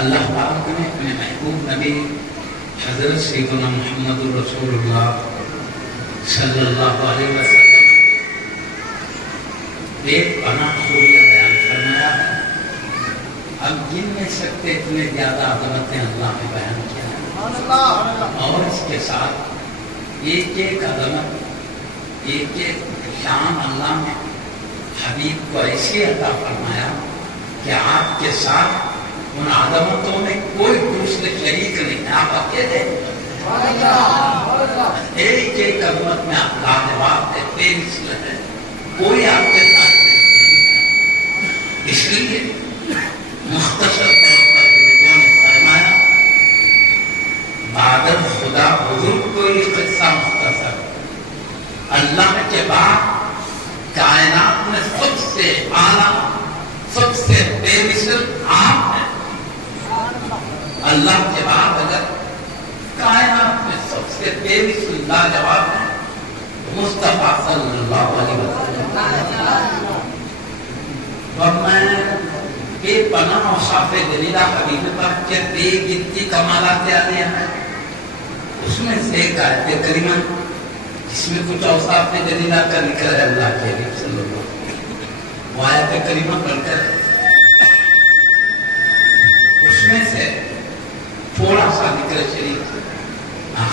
اللہ پاک نے اپنے محبوب نبی حضرت سیدنا محمد رسول اللہ صلی اللہ علیہ وسلم ایک پناہ خوبیاں بیان فرمایا ہے. اب جن میں سکتے اتنے زیادہ عظمتیں اللہ نے بیان کیا ہے اور اس کے ساتھ ایک ایک عظمت ایک ایک شان اللہ نے حبیب کو ایسی عطا فرمایا کہ آپ کے ساتھ ان عظمتوں میں کوئی دوسرے شریک نہیں ہے. آپ اکیلے ایک ایک عظمت میں آپ لاجواب ہے، بے مثل ہے، کوئی آپ کے ساتھ نہیں. اس لیے مختصر طور پر بزرگوں نے فرمایا بعد خدا بزرگ کوئی قصہ مختصر اللہ کے بعد کائنات میں سب سے اعلیٰ سب سے بے مثل آپ ہیں. اللہ کے بعد اگر کائنات میں سب سے بے مثل لاجواب ہے مصطفیٰ صلی اللہ علیہ وسلم. اور میں بے پناہ اوصاف جلیلہ حبیب پاک کے بے گنتی کمالات عالیہ ہیں. اس میں سے ایک آیت کریمہ جس میں کچھ اوصاف جلیلہ کا ذکر ہے اللہ کے حبیب صلی اللہ علیہ وسلم. وہ آیت کریمہ پڑھ کر اس میں سے تھوڑا سا ذکر شریف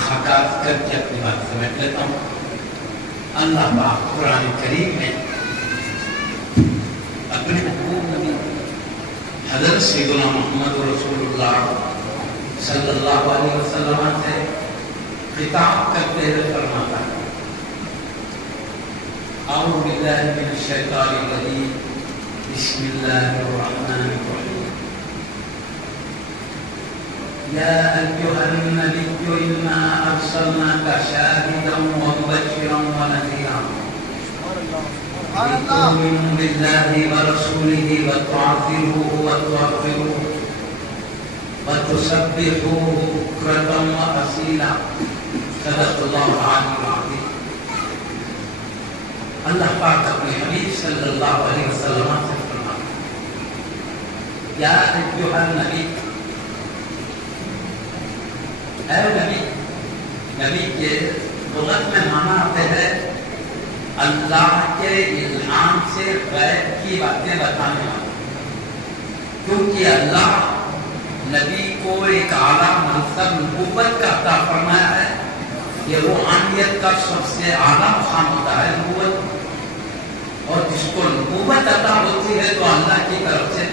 خاکاز کر کے اپنی بات سمیٹ لیتا ہوں. اللہ پاک قرآن کریم میں اپنے محبوب نبی حضرت سیدنا محمد رسول اللہ صلی اللہ علیہ وسلم سے خطاب کرتے ہوئے فرماتا ہے اعوذ باللہ من الشیطان الرجیم بسم اللہ الرحمن الرحیم یا ایھا النبی انا ارسلناک شاہدا ومبشرا ونذیرا لتؤمنوا باللہ ورسولہ وتعزروہ وتوقروہ وتسبحوہ بکرۃ واصیلا. صدق اللہ العلی العظیم. اللہ پاک اپنے حبیب صلی اللہ علیہ وسلم سے فرماتا یا ایھا النبی، اے نبی. نبی کے لغت میں معنی آتے ہیں اللہ کے الہام سے غیب کی باتیں بتانے والا. کیونکہ اللہ نبی کو ایک اعلیٰ منصب نبوت کا عطا فرمایا ہے. یہ روحانیت کا سب سے اعلیٰ مقام ہوتا ہے نبوت. اور جس کو نبوت عطا ہوتی ہے تو اللہ کی طرف سے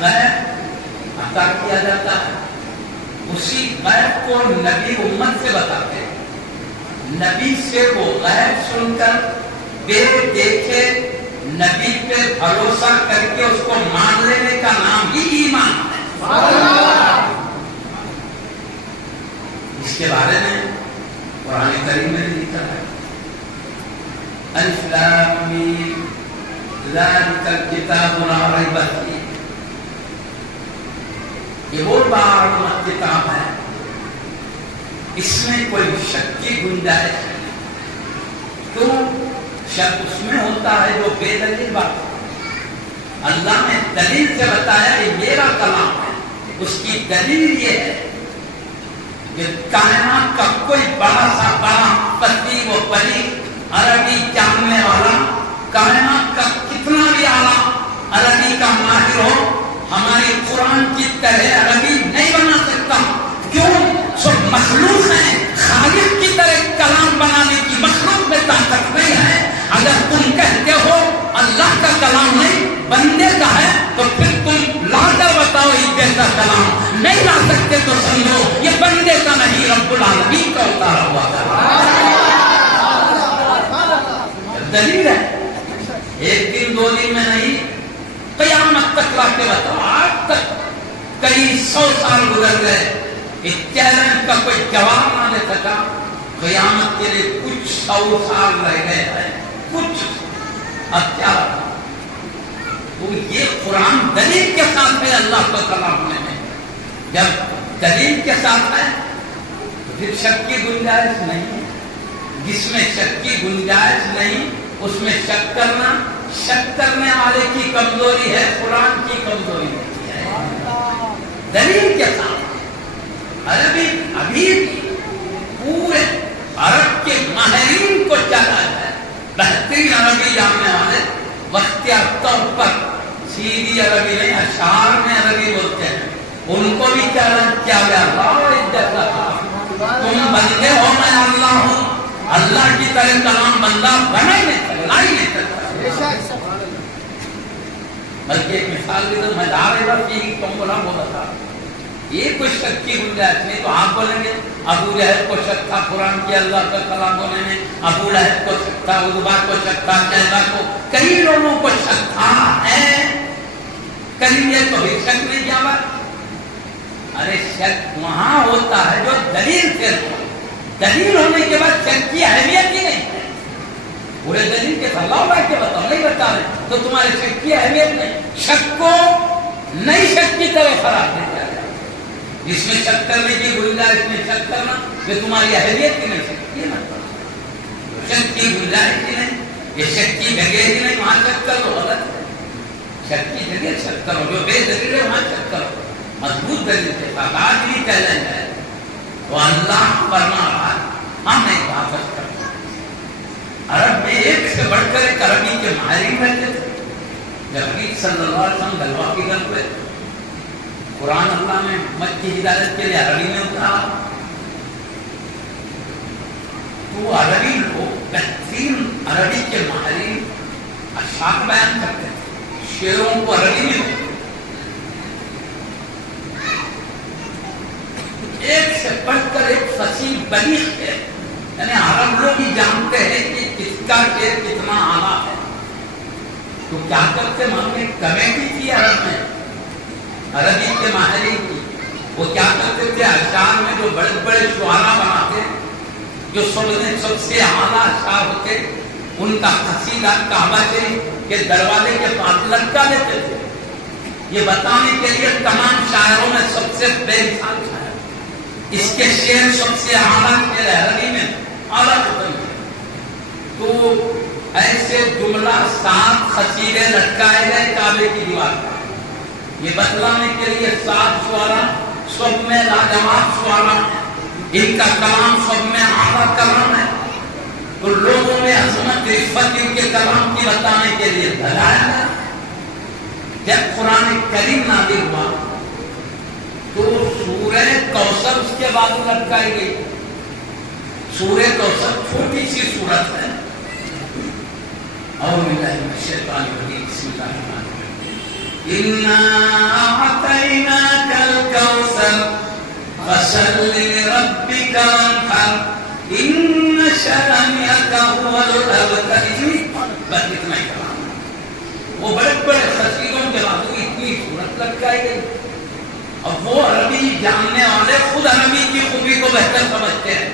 غیب عطا کیا جاتا ہے. اسی غیب کو نبی امت سے بتاتے ہیں. نبی سے وہ غیب سن کر بے دیکھے نبی پہ بھروسہ کر کے اس کو مان لینے کا نام ہی ایمان ہے. اس کے بارے میں قرآن کریم میں لکھا ہے الف لام میم ذالک الکتاب لا ریب فیہ. یہ وہ باعظمت کتاب ہے اس میں کوئی شک کی گنجائش نہیں. کیوں؟ شک اس میں ہوتا ہے جو بے دلیل بات. اللہ نے دلیل سے بتایا یہ میرا کلام ہے. اس کی دلیل یہ ہے کہ کائنات کا کوئی بڑا سا بڑا پتی و پری عربی جاننے والا، کائنات کا کتنا بھی اعلیٰ عربی کا ماہر ہو، ہماری قرآن کی طرح عربی نہیں بنا سکتا. کیوں؟ سب مخلوق ہیں. خالق کی طرح کلام بنانے کی مخلوق میں طاقت نہیں ہے. اگر تم کہتے ہو اللہ کا کلام نہیں بندے کا ہے تو پھر تم لا کر بتاؤ اس جیسا کلام. نہیں لا سکتے تو سمجھو یہ بندے کا نہیں رب العالمین کا اتارا ہوا کلام. دلیل ہے. ایک دن دو دن میں نہیں، قیامت تک لا کے بتاؤ. آج تک کئی 100 سال گزر گئے، اس چیلنج کا کوئی جواب نہ دے سکا. قیامت کے لیے کچھ 100 سال رہ گئے ہیں، کچھ. اب کیا بتا؟ وہ یہ قرآن دلیل کے ساتھ ہے اللہ کا کلام ہونے میں. جب دلیل کے ساتھ ہے تو پھر شک کی گنجائش نہیں ہے. جس میں شک کی گنجائش نہیں اس میں شک کرنا شک کرنے والے کی کمزوری ہے، قرآن کی کمزوری نہیں ہے. دلیل کے ساتھ عربی ابھی پورے عرب کے ماہرین کو چلا ہے. بہترین عربی جاننے والے واختیار طور پر سیدھی عربی نہیں، اشعار میں عربی بولتے ہیں، ان کو بھی چیلنج کیا گیا. تم بندے ہو، میں اللہ ہوں. اللہ کی طرح کلام بندہ بنا ہی نہیں سکتا، ہی نہیں سکتا. بلکہ ایک مثال بھی تو مزار ہے، تم بولا وہ بتا یہ کوئی شک کی گنجائش نہیں. تو آپ بولیں گے ابو جہل کو شک تھا قرآن کی اللہ کا کلام ہونے میں، ابو لہب کو شک تھا، عتبہ کو شک تھا، شیبہ کو، کئی لوگوں کو شک تھا ہے. کریے تو بھی شک نہیں کیا بات. ارے شک وہاں ہوتا ہے جو دلیل سے ہو. دلیل ہونے کے بعد شک کی اہمیت ہی نہیں ہے. پورے دلیل کے ساتھ لاؤ بیٹھ کے بتاؤ، نہیں بتا رہے تو تمہارے شک کی اہمیت نہیں. شک کو نئی شک کی طرح خراب دے جائے. جس میں شک کرنے کی گنجائش میں شک کرنا یہ تمہاری اہلیت کی نہیں سکتی ہے. شک کی گنجائش کی نہیں، یہ شک کی جگہ ہی نہیں، وہاں شک کرو غلط ہے. شک کی جگہ شک کرو، جو بے دلیل ہے وہاں شک کرو مضبوط دلیل کے ساتھ. آج بھی چیلنج ہے تو اللہ فرما رہا ہم نہیں واپس کرتے. عرب میں ایک سے بڑھ کر ایک عربی کے ماہرین رہتے تھے. جب نبی صلی اللہ علیہ وسلم غزوہ کی گل پہ قرآن اللہ میں امت کی ہدایت کے لیے عربی میں اترا تو عربی لوگ بہترین عربی کے ماہرین اشعار بیان کرتے تھے، شعروں کو عربی میں. ایک سے بڑھ کر ایک فصیح بلیغ ہے. یعنی عرب لوگ ہی جانتے ہیں کہ کس کا شعر کتنا اعلیٰ ہے. تو کیا کرتے معلوم ہے، کمیٹی تھی عرب میں عربی کے ماہرین کی. وہ کیا کرتے تھے، اشعار میں جو بڑے بڑے شعراء بناتے جو سب سے اعلیٰ اشعار ہوتے ان کا قصیدہ کعبہ شریف کے دروازے کے پاس لٹکا دیتے تھے. یہ بتانے کے لیے تمام شاعروں میں سب سے بے مثال شاعر، اس کے شعر سب سے اعلیٰ شعر ہے عربی میں، اعلیٰ قسم کے. تو ایسے جملہ 7 قصیدے لٹکائے گئے کعبے کی دیوار پر. یہ بتلانے کے لیے 7 شعراء سب میں لاجواب شعراء ہیں، ان کا کلام سب میں اعلیٰ کلام ہے. تو لوگوں میں عظمت رفت ان کے کلام کی بتانے کے لیے دلائل. جب قرآن کریم نازل ہوا تو سورہ کوثر اس کے بعد لٹکائی گئی. سورہ کوثر چھوٹی سی سورت ہے. اعوذ باللہ من الشیطان الرجیم، بسم اللہ الرحمن الرحیم. انا اعطیناک الکوثر فصل لربک وانحر ان شانئک هو الابتر. بس اتنا ہی کلام. وہ بڑے بڑے قصیدوں کے بعد اتنی سورت لٹکائی گئی. اب وہ عربی جاننے والے خود عربی کی خوبی کو بہتر سمجھتے ہیں.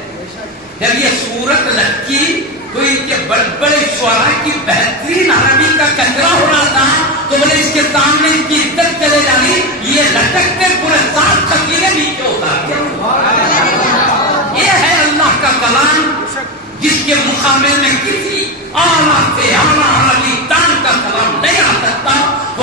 جب یہ سورت لٹکی تو ان کے بڑے بڑے شعراء کی بہترین عربی کا کچرا ہو رہا تھا. تو بولے اس کے سامنے ان کی عزت چلے جانی، یہ لٹکتے پورے 7 قصیدے نیچے اتار دیا. یہ ہے اللہ کا کلام جس کے مقابلے میں کسی اعلیٰ سے اعلیٰ عربی تان کا کلام نہیں آ سکتا. تو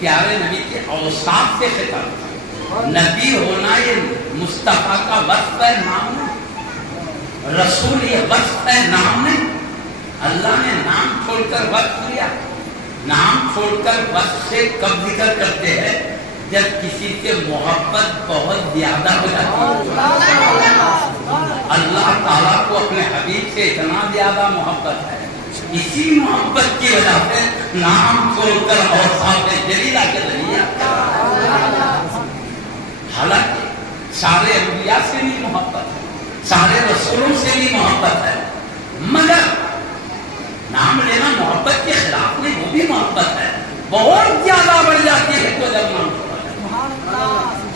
پیارے نبی کے اوصاف سے خطاب تھا. نبی ہونا یہ مصطفیٰ کا وصف ہے، نام نہیں. رسول یہ وصف ہے، نام نہیں. اللہ نے نام چھوڑ کر وصف لیا. نام چھوڑ کر وصف سے کب ذکر کرتے ہیں؟ جب کسی سے محبت بہت زیادہ ہو جاتی ہے. اللہ تعالیٰ کو اپنے حبیب سے اتنا زیادہ محبت ہے، اسی محبت کی وجہ سے نام چھوڑ کر اوصاف جلیلہ کے ذریعے. حالانکہ سارے انبیاء سے بھی محبت ہے، سارے رسولوں سے بھی محبت ہے، مگر نام لینا محبت کے خلاف نہیں، وہ بھی محبت ہے، بہت زیادہ بڑھ جاتی ہے تو جب نام چھوڑا جاتا.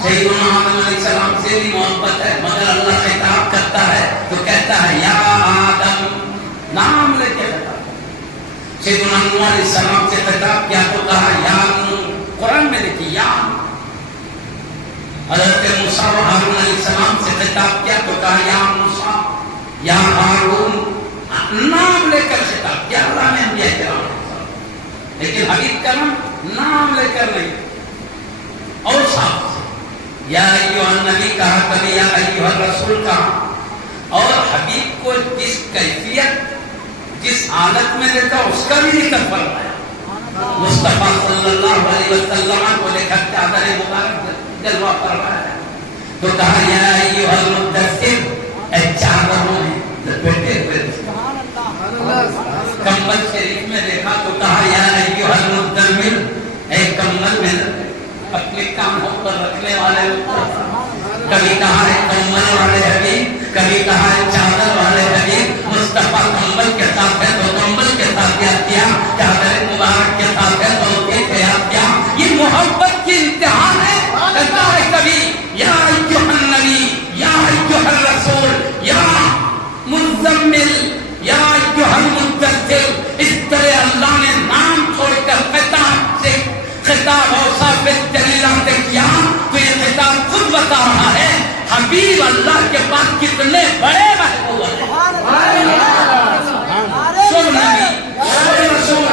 سیدنا آدم علیہ السلام سے بھی محبت ہے، مگر اللہ خطاب کرتا ہے تو کہتا ہے یا آدم، نام لے کے خطاب. سیدنا نوح علیہ السلام سے خطاب کیا تو کہا یا نوح. قرآن میں دیکھیے یا. حضرت موسیٰ و ہارون علیہ السلام سے خطاب کیا تو کہا یا موسیٰ یا ہارون. نام لے کر خطاب کیا اللہ نے انبیاء کرام. لیکن حبیب کا نام لے کر نہیں، اور صاحب یا ایھا النبی کہا، کبھی یا ایھا الرسول کہا. اور حبیب کو جس کیفیت جس حالت میں لیتا اس کا بھی ذکر فرمایا. مصطفیٰ صلی اللہ علیہ وسلم کو لے کر چادر مبارک جلوہ فرمایا تو کہا یا ایھا المدثر، اے چادروں میں لپیٹے ہوئے. کمبل شریف میں دیکھا تو کہا یا ایھا المزمل، اے کمبل میں اپنے کاموں پر رکھنے والے. کبھی کہا ہے کمبل والے حبیب، کبھی کہا ہے چادر والے حبیب. مصطفیٰ کمبل کے ساتھ ہے تو کمبل کے ساتھ یاد کیا، چادر مبارک کے ساتھ ہے تو اس کے یاد کیا. یہ محبت کی امتحان ہے. کہتا ہے کبھی یا ایھا النبی، یا ایھا الرسول، یا مزمل، یا ایھا المدثر. اس طرح اللہ نے نام چھوڑ کر خطاب سے خطاب اوصاف جلیلہ سے کیا تو یہ خطاب خود بتا رہا ہے حبیب اللہ کے پاس کتنے بڑے محبوب ہیں. سب نبی، سب رسول،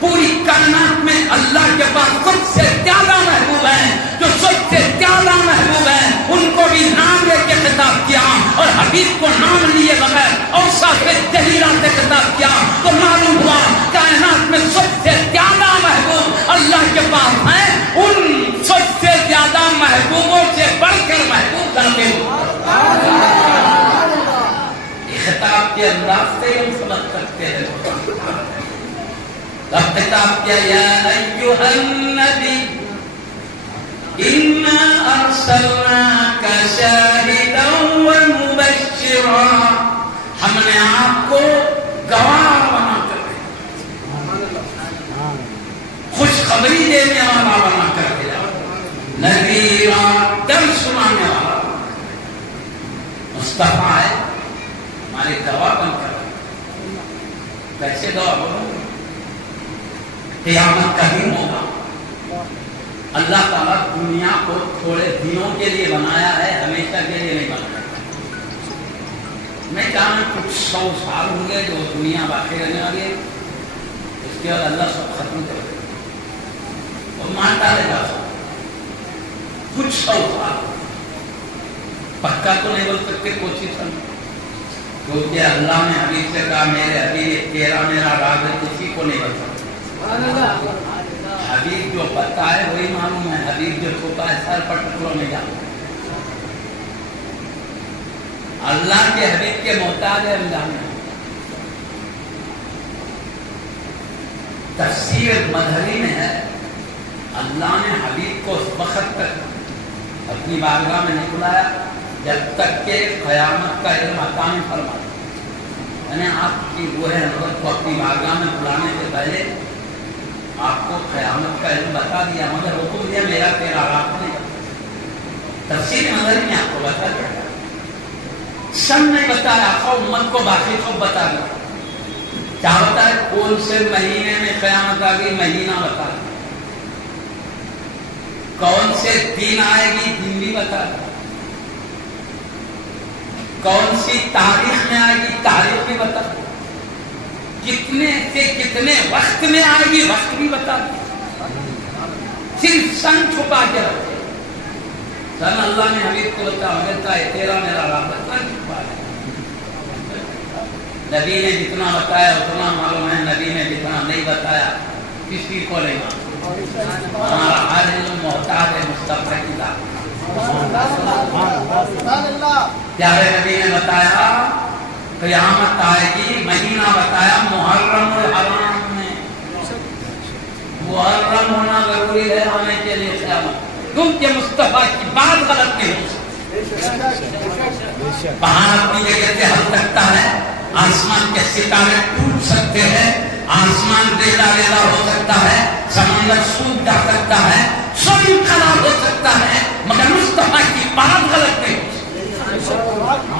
پوری کائنات میں اللہ کے پاس سب سے زیادہ محبوب ہیں. جو سب سے زیادہ محبوب ہیں ان کو بھی نام لے کے خطاب کیا، اور حبیب کو نام لیے بغیر اوصاف جلیلہ سے خطاب کیا تو معلوم ہوا کائنات میں سب سے زیادہ محبوب اللہ کے پاس ہیں. ان سب سے زیادہ محبوبوں سے بڑھ کر محبوب کرتے ہو. خطاب کے انداز سے ہم سمجھ سکتے ہیں. اب خطاب کیا یا ایھا النبی انا ارسلناک شاہدا ومبشرا. ہم نے آپ کو گواہ بنا کر خوشخبری دینے والا بنا کر دیا، نذیرا، ڈر سنانے والا. مصطفیٰ ہے ہمارے گواہ بن کر. کیسے گواہ بنو؟ قیامت کا دن ہوگا. اللہ تعالیٰ دنیا کو تھوڑے دنوں کے لیے بنایا ہے، ہمیشہ کے لیے نہیں بنایا. میں کہا کچھ 100 سال ہوں گے جو دنیا باقی رہنے والی ہے، اس کے بعد اللہ سب ختم کر دے اور مان ڈالے گا. کچھ 100 سال پکا تو نہیں بول سکتے، کوشش کریں. کیونکہ اللہ نے حبیب سے کہا میرے حبیب تیرا میرا راز ہے، کسی کو نہیں بتا. حبیب جو پتا ہے وہی معلوم ہے، حبیب جو چھپا ہے سر پر ٹکڑوں نہیں جاتا. اللہ کے حبیب کے محتاج ہے انجام. تفسیر مظہری میں ہے اللہ نے حبیب کو اس وقت تک اپنی بارگاہ میں نہیں بلایا جب تک کہ قیامت کا علم عطا نہیں فرمایا. یعنی آپ کی وہ حضرت کو اپنی بارگاہ میں بلانے سے پہلے آپ کو قیامت کا علم بتا دیا، مگر حکم دیا میرا تیرا راز نہیں. تفسیر مظہری میں آپ کو بتا دیا، سن نہیں بتایا، امت کو باقی سب بتا دیا. کیا بتا ہے؟ کون سے مہینے میں قیامت آ گئی مہینہ بتا دیا، کون سے دن آئے گی دن بھی بتا دیا، کون سی تاریخ میں آئے گی تاریخ بھی بتا دیا، کتنے سے کتنے وقت میں آئے گی وقت بھی بتا دیا. صرف سن چھپا کے رکھے. سن اللہ نے حبیب کو بتایا تیرا میرا رابطہ سن چھپا ہے. نبی نے جتنا بتایا اتنا معلوم ہے, نبی نے جتنا نہیں بتایا کسی کو نہیں معلوم. ہمارا ہر علم محتاج ہے مصطفیٰ کی ذات. پیارے نبی نے بتایا قیامت آئے گی, مہینہ بتایا محرم الحرام میں. محرم ہونا ضروری ہے آنے کے لیے قیامت, کیونکہ مصطفیٰ کی بات غلط نہیں ہو سکتی. پہاڑ اپنی جگہ سے ہل سکتا ہے, آسمان کے ستارے ٹوٹ سکتے ہیں, آسمان ریلا ریلا ہو سکتا ہے, سمندر سوکھ جا سکتا ہے, سب خراب ہو سکتا ہے, مگر مصطفیٰ کی بات غلط نہیں ہو سکتی.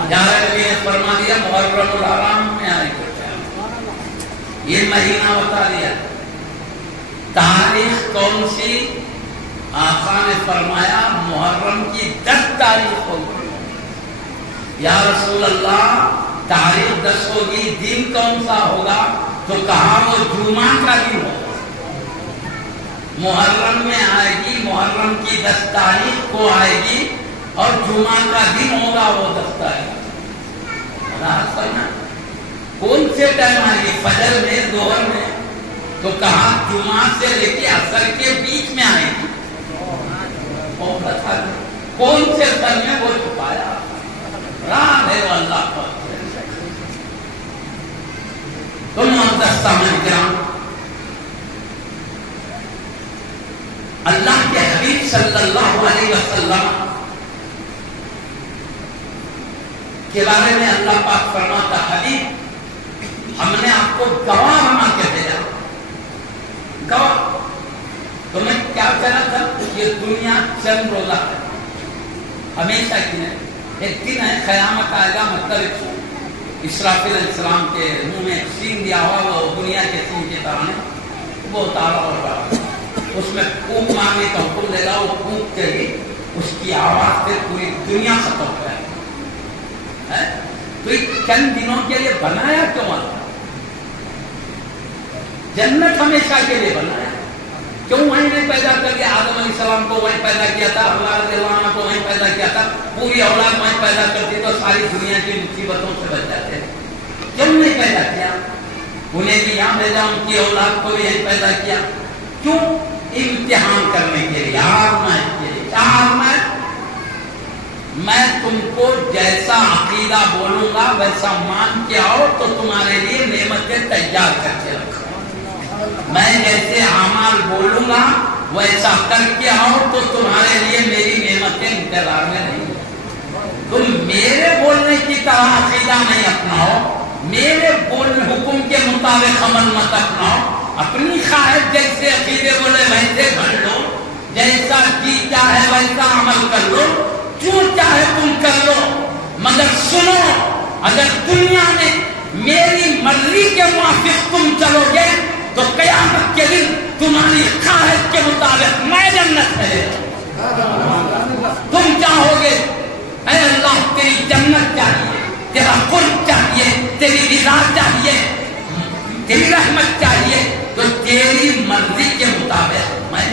پیارے نبی نے فرما دیا محرم الحرام میں آئے گی. یہ مہینہ بتا دیا. تاریخ کون سی؟ آقا نے فرمایا محرم کی 10 تاریخ ہوگی. یا رسول اللہ تاریخ 10 ہوگی, دن کون سا ہوگا؟ تو کہا وہ جمعہ کا دن ہوگا. محرم میں آئے گی, محرم کی 10 تاریخ کو آئے گی اور جمعہ کا دن ہوگا وہ 10 تاریخ. کون سے ٹائم آئے گی؟ فجر میں, ظہر میں؟ تو کہا جمعہ سے لے کے عصر کے بیچ میں آئے گی. کون سے سن میں وہ چھپایا راہ ہے وہ اللہ کو. تو معزز سامعین کرام, اللہ کے حبیب صلی اللہ علیہ وسلم کے بارے میں اللہ پاک فرماتا حبیب ہم نے آپ کو گواہ بنا کے بھیجا. گواہ تو میں کیا کہنا تھا, یہ دنیا چند روزہ ہے, ہمیشہ کی ہے. ایک دن ہے قیامت آئے گا, مطلب اسرافیل علیہ السلام کے منہ میں سین دیا ہوا, وہ دنیا کے سین کی طرح ہے, وہ اتارا اور بڑا, اس میں پھونک مارنے کا حکم دے گا. وہ پھونک کے ہی اس کی آواز سے پوری دنیا ختم ہو جائے گا. تو یہ چند دنوں کے لیے بنایا کیوں آتا؟ جنت ہمیشہ کے لیے بنایا. کیوں وہیں نہیں پیدا کر دیا؟ آدم علیہ السلام کو وہیں پیدا کیا تھا, اولاد رضی اللہ عنہ کو وہیں پیدا کیا تھا, پوری اولاد وہیں پیدا کرتی تو ساری دنیا کی مصیبتوں سے بچ جاتے. کیوں نہیں پیدا کیا؟ انہیں بھی یہاں بھیجا, ان کی اولاد کو بھی یہیں پیدا کیا. کیوں؟ امتحان کرنے کے لیے, آزمائش کے لیے. میں تم کو جیسا عقیدہ بولوں گا ویسا مان کے آؤ تو تمہارے لیے نعمتیں تیار کر کے رکھو. میں جیسے اعمال بولوں گا ویسا کر کے آؤ تو تمہارے لیے میری نعمتیں انتظار میں نہیں. تم میرے بولنے کی طرح عقیدہ نہیں اپناؤ, میرے بولنے حکم کے مطابق عمل مت اپناؤ. اپنی خواہش جیسے عقیدے بولے ویسے بھر لو, جیسا جی چاہے ویسا عمل کر لو, جو چاہے تم کر لو. مگر سنو, اگر دنیا میں میری مرضی کے موافق تم چلو گے تو قیامت کے دن تمہاری خواہش کے مطابق میں جنت ہے. تم چاہو گے اے اللہ تیری جنت چاہیے, تیرا قرب چاہیے, تیری رضا چاہیے, تیری رحمت چاہیے, تو تیری مرضی کے مطابق میں,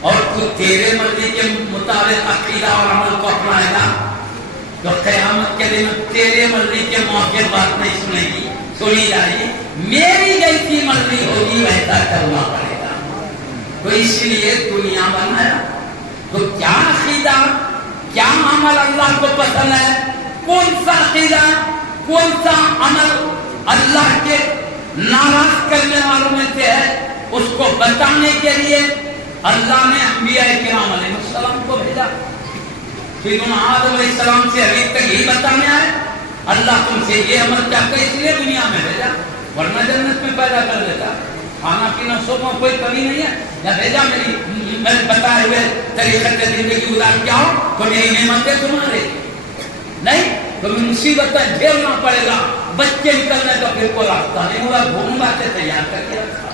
اور تو تیرے مرضی کے مطابق عقیدہ اور عمل کو اپنائے گا تو قیامت کے دن تیرے مرضی کے موقع بات نہیں سنے گی, سنی جائے گی. میری جیسی مرضی ہوگی ویسا کرنا پڑے گا. تو اس لیے دنیا بنایا. تو کیا عقیدہ, کیا عمل اللہ کو پسند ہے, کون سا عقیدہ, کون سا عمل اللہ کے ناراض کرنے والوں میں سے ہے, اس کو بتانے کے لیے اللہ نے انبیاء کرام علیہ السلام کو بھیجا. سیدنا آدم علیہ السلام سے ابھی تک یہی بتانے آئے, اللہ تم سے یہ عمل چاہتا ہے اس لیے دنیا میں بھیجا, ورنہ جنت میں پیدا کر دیتا. کھانا پینا سونا کوئی کمی نہیں ہے, یا بھیجا میں بتائے ہوئے طریقے سے زندگی گزار کے آؤ تو میری نعمتیں تمہارے نہیں, تمہیں مصیبتیں جھیلنا پڑے گا. بچے نکلنے تو پھر کوئی راستہ نہیں ہوگا, گھوم باتے تیار کر کے رکھا.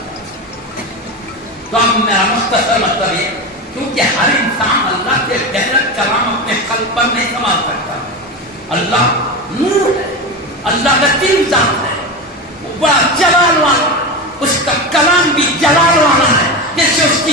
تو اب میرا مختصر مطلب یہ, کیونکہ ہر انسان اللہ کے گہرا کلام اپنے قلب پر نہیں سنبھال سکتا. اللہ نور ہے, اللہ لطیف ذات ہے, وہ بڑا جلال والا, اس کا کلام بھی جلال والا ہے. جیسے اس کی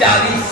40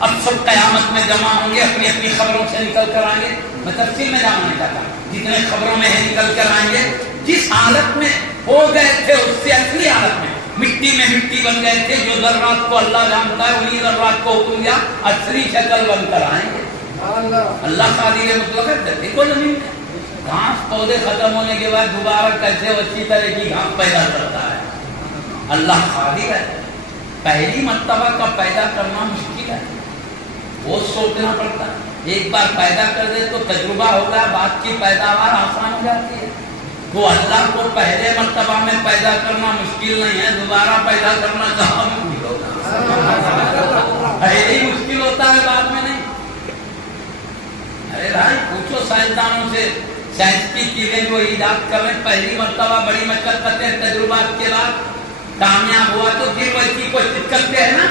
اب سب قیامت میں جمع ہوں گے، اپنی اپنی خبروں سے نکل کر آئیں گے. میں تفصیل میں جانا نہیں چاہتا، جتنے خبروں میں ہے نکل کر آئیں گے. جس حالت میں ہو گئے تھے اس سے اصلی حالت میں مٹی میں مٹی بن گئے تھے. جو ذرات کو اللہ جانتا ہے انہی ذرات کو حکم دیا اصلی شکل بن کر آئیں گے. اللہ قادر مطلق ہے. دیکھو زمین میں گھاس پودے ختم ہونے کے بعد دوبارہ کیسے اچھی طرح کی گھاس پیدا کرتا ہے. اللہ قادر ہے. پہلی مرتبہ کا پیدا کرنا مشکل ہے، وہ سوچنا پڑتا ہے. ایک بار پیدا کر دے تو تجربہ ہوگا، بعد کی پیداوار آسان ہو جاتی ہے. تو اللہ کو پہلے مرتبہ میں پیدا کرنا مشکل نہیں ہے، دوبارہ پیدا کرنا کہاں مشکل ہوگا؟ پہلے ہی مشکل ہوتا ہے، بعد میں نہیں. ارے بھائی پوچھو سائنسدانوں سے، سائنس کی چیزیں جو ایجاد کر رہے ہیں پہلی مرتبہ بڑی مشقتیں تجربات کے بعد کامیاب ہوا تو پھر ویسی کوشش کرتے ہیں نا.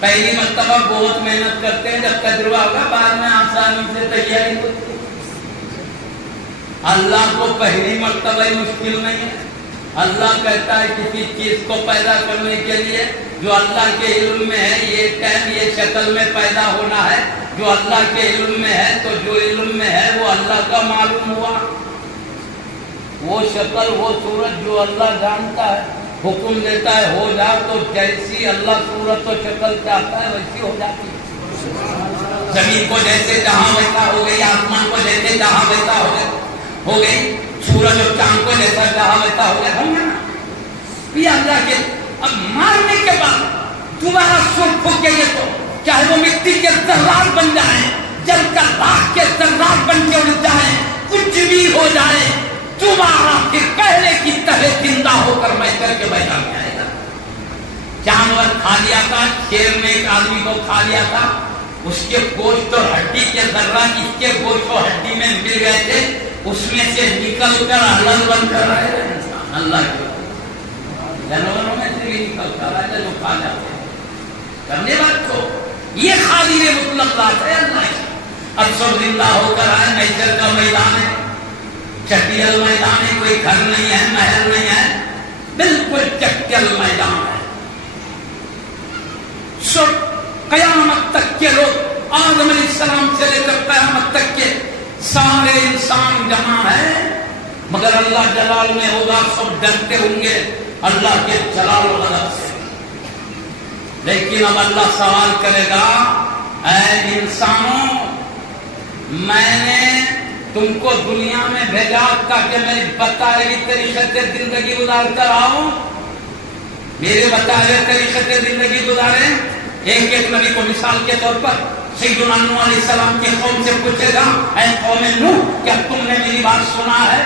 پہلی مرتبہ بہت محنت کرتے ہیں، جب تجربہ ہوگا بعد میں آسانی سے تیاری ہوتی ہے. اللہ کو پہلی مرتبہ ہی مشکل نہیں ہے. اللہ کہتا ہے کسی چیز کو پیدا کرنے کے لیے جو اللہ کے علم میں ہے یہ ٹائم یہ شکل میں پیدا ہونا ہے. جو اللہ کے علم میں ہے تو جو علم میں ہے وہ اللہ کا معلوم ہوا. وہ شکل وہ صورت جو اللہ جانتا ہے، حکم دیتا ہے ہو جا تو جیسی اللہ صورت و شکل چاہتا ہے ویسی ہو جاتی ہے. زمین کو جیسے جہاں ویسا ہو گئی، آسمان کو جیسے جہاں ویسا ہو گئی، سورج اور چاند کو جیسا جہاں ویسا ہو گیا. سمجھا یہ اللہ کے. اب مارنے کے بعد دوبارہ سر پھونکے گے تو چاہے وہ مٹی کے ذرات بن جائیں، جل کر راکھ کے ذرات بن کے اڑ جائیں، کچھ بھی ہو جائے دوبارہ پھر پہلے کی طرح زندہ ہو کر میں کر کے میدان میں آئے گا. جانور کھا لیا تھا، شیر نے ایک آدمی کو کھا لیا تھا، اس کے گوشت اور ہڈی کے ذرات اس کے گوشت اور ہڈی میں مل گئے تھے، اس میں سے نکل کر حلال بن کر آئے گا انسان. اللہ کے جانوروں میں سے بھی نکل کر آئے گا جو کھا جاتے ہیں. کرنے بات کو یہ خالی مطلق ذات ہے اللہ کی. اب سب زندہ ہو کر آئے. میچر کا میدان ہے، چٹیل میدان ہے، کوئی گھر نہیں ہے، محل نہیں ہے، بالکل چٹیل میدان ہے. سب قیامت تک کے لوگ، آدم علیہ السلام سے لے کر قیامت تک کے سارے انسان جمع ہے، مگر اللہ جلال میں ہوگا. سب ڈرتے ہوں گے اللہ کے جلال و غضب سے. لیکن اب اللہ سوال کرے گا، اے انسانوں میں نے تم کو دنیا میں بھیجا تاکہ میری بتائے ہوئی طریقے سے زندگی گزار کر آؤں. میرے بتائے ہوئے طریقے سے زندگی گزارے. ایک ایک نبی کو مثال کے طور پر سیدنا نوح علیہ السلام کی قوم سے پوچھے گا، اے قوم نوح کیا تم نے میری بات سنا ہے؟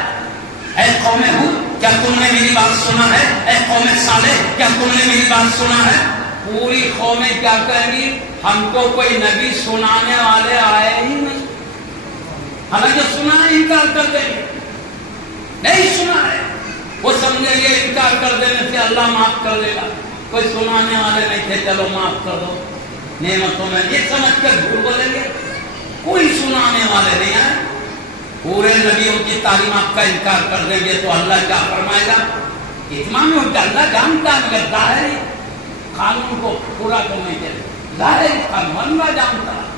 اے قوم ہود کیا تم نے میری بات سنا ہے؟ اے قوم صالح کیا تم نے میری بات سنا ہے؟ پوری قومیں کیا کہیں گی؟ ہم کو کوئی نبی سنانے والے آئے ہی نہیں. حالانکہ سنا ہے انکار کر دیں گے، نہیں سنا ہے وہ سمجھیں گے انکار کر دینے سے اللہ معاف کر دے گا. کوئی سنانے والے نہیں تھے، چلو معاف کر دو نعمتوں میں، یہ سمجھ کر جھوٹ بولیں گے. کوئی سنانے والے نہیں ہے. پورے نبیوں کی تعلیمات کا انکار کر دیں گے تو اللہ کیا فرمائے گا؟ اتمام میں اللہ جانتا ہے مگر ظاہری قانون کو پورا کرنے کے لیے ظاہری قانون اللہ جانتا ہے.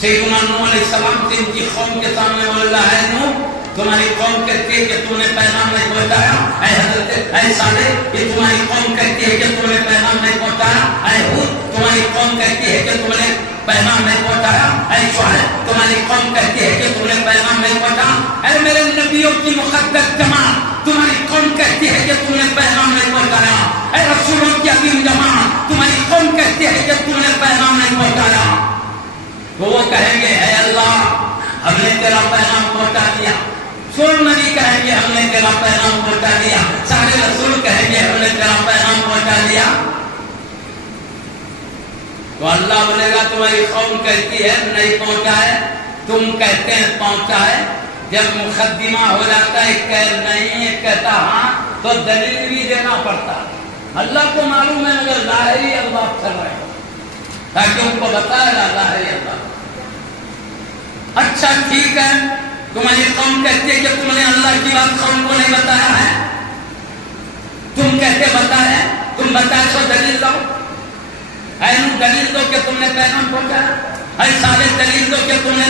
سیدنا نوح علیہ السلام سے ان کی قوم کے سامنے اللہ ہے، نوح تمہاری قوم کہتی ہے کہ تم نے پیغام نہیں پہنچایا. اے حضرت اے صالح یہ تمہاری قوم کہتی ہے کہ تم نے پیغام نہیں پہنچایا. اے ہود تمہاری قوم کہتی ہے کہ تم نے پیغام نہیں پہنچایا. اے شعیب تمہاری قوم کہتی ہے کہ تم نے پیغام نہیں پہنچایا. اے میرے نبیوں کی مقدس جماعت تمہاری قوم کہتی ہے کہ تم نے پیغام نہیں پہنچایا. اے رسولوں کی عظیم جماعت تمہاری قوم کہتی ہے کہ تم نے پیغام نہیں پہنچایا. تو وہ کہیں گے اے اللہ ہم نے تیرا پیغام پہنچا دیا. سر نبی کہیں گے ہم نے تیرا پیغام پہنچا دیا. سارے رسول کہیں گے ہم نے تیرا پیغام پہنچا دیا. تو اللہ بولے گا تمہاری قوم کہتی ہے نہیں پہنچا ہے، تم کہتے ہیں پہنچا ہے. جب مقدمہ ہو جاتا ہے کہ نہیں ہے کہتا ہاں تو دلیل بھی دینا پڑتا ہے. اللہ کو معلوم ہے مگر ظاہری اللہ کر رہے ہیں تاکہ ان کو بتایا گا ظاہری اللہ. اچھا ٹھیک ہے تمہاری قوم کہتی ہے کہ تم نے اللہ کی بات قوم کو نہیں بتایا ہے. تم کہتے بتایا، تم بتائے تو دلیل لاؤ. دلیل دو کہ تم نے پیغام پہنچایا، اے صالح دلیل دو کہ تم نے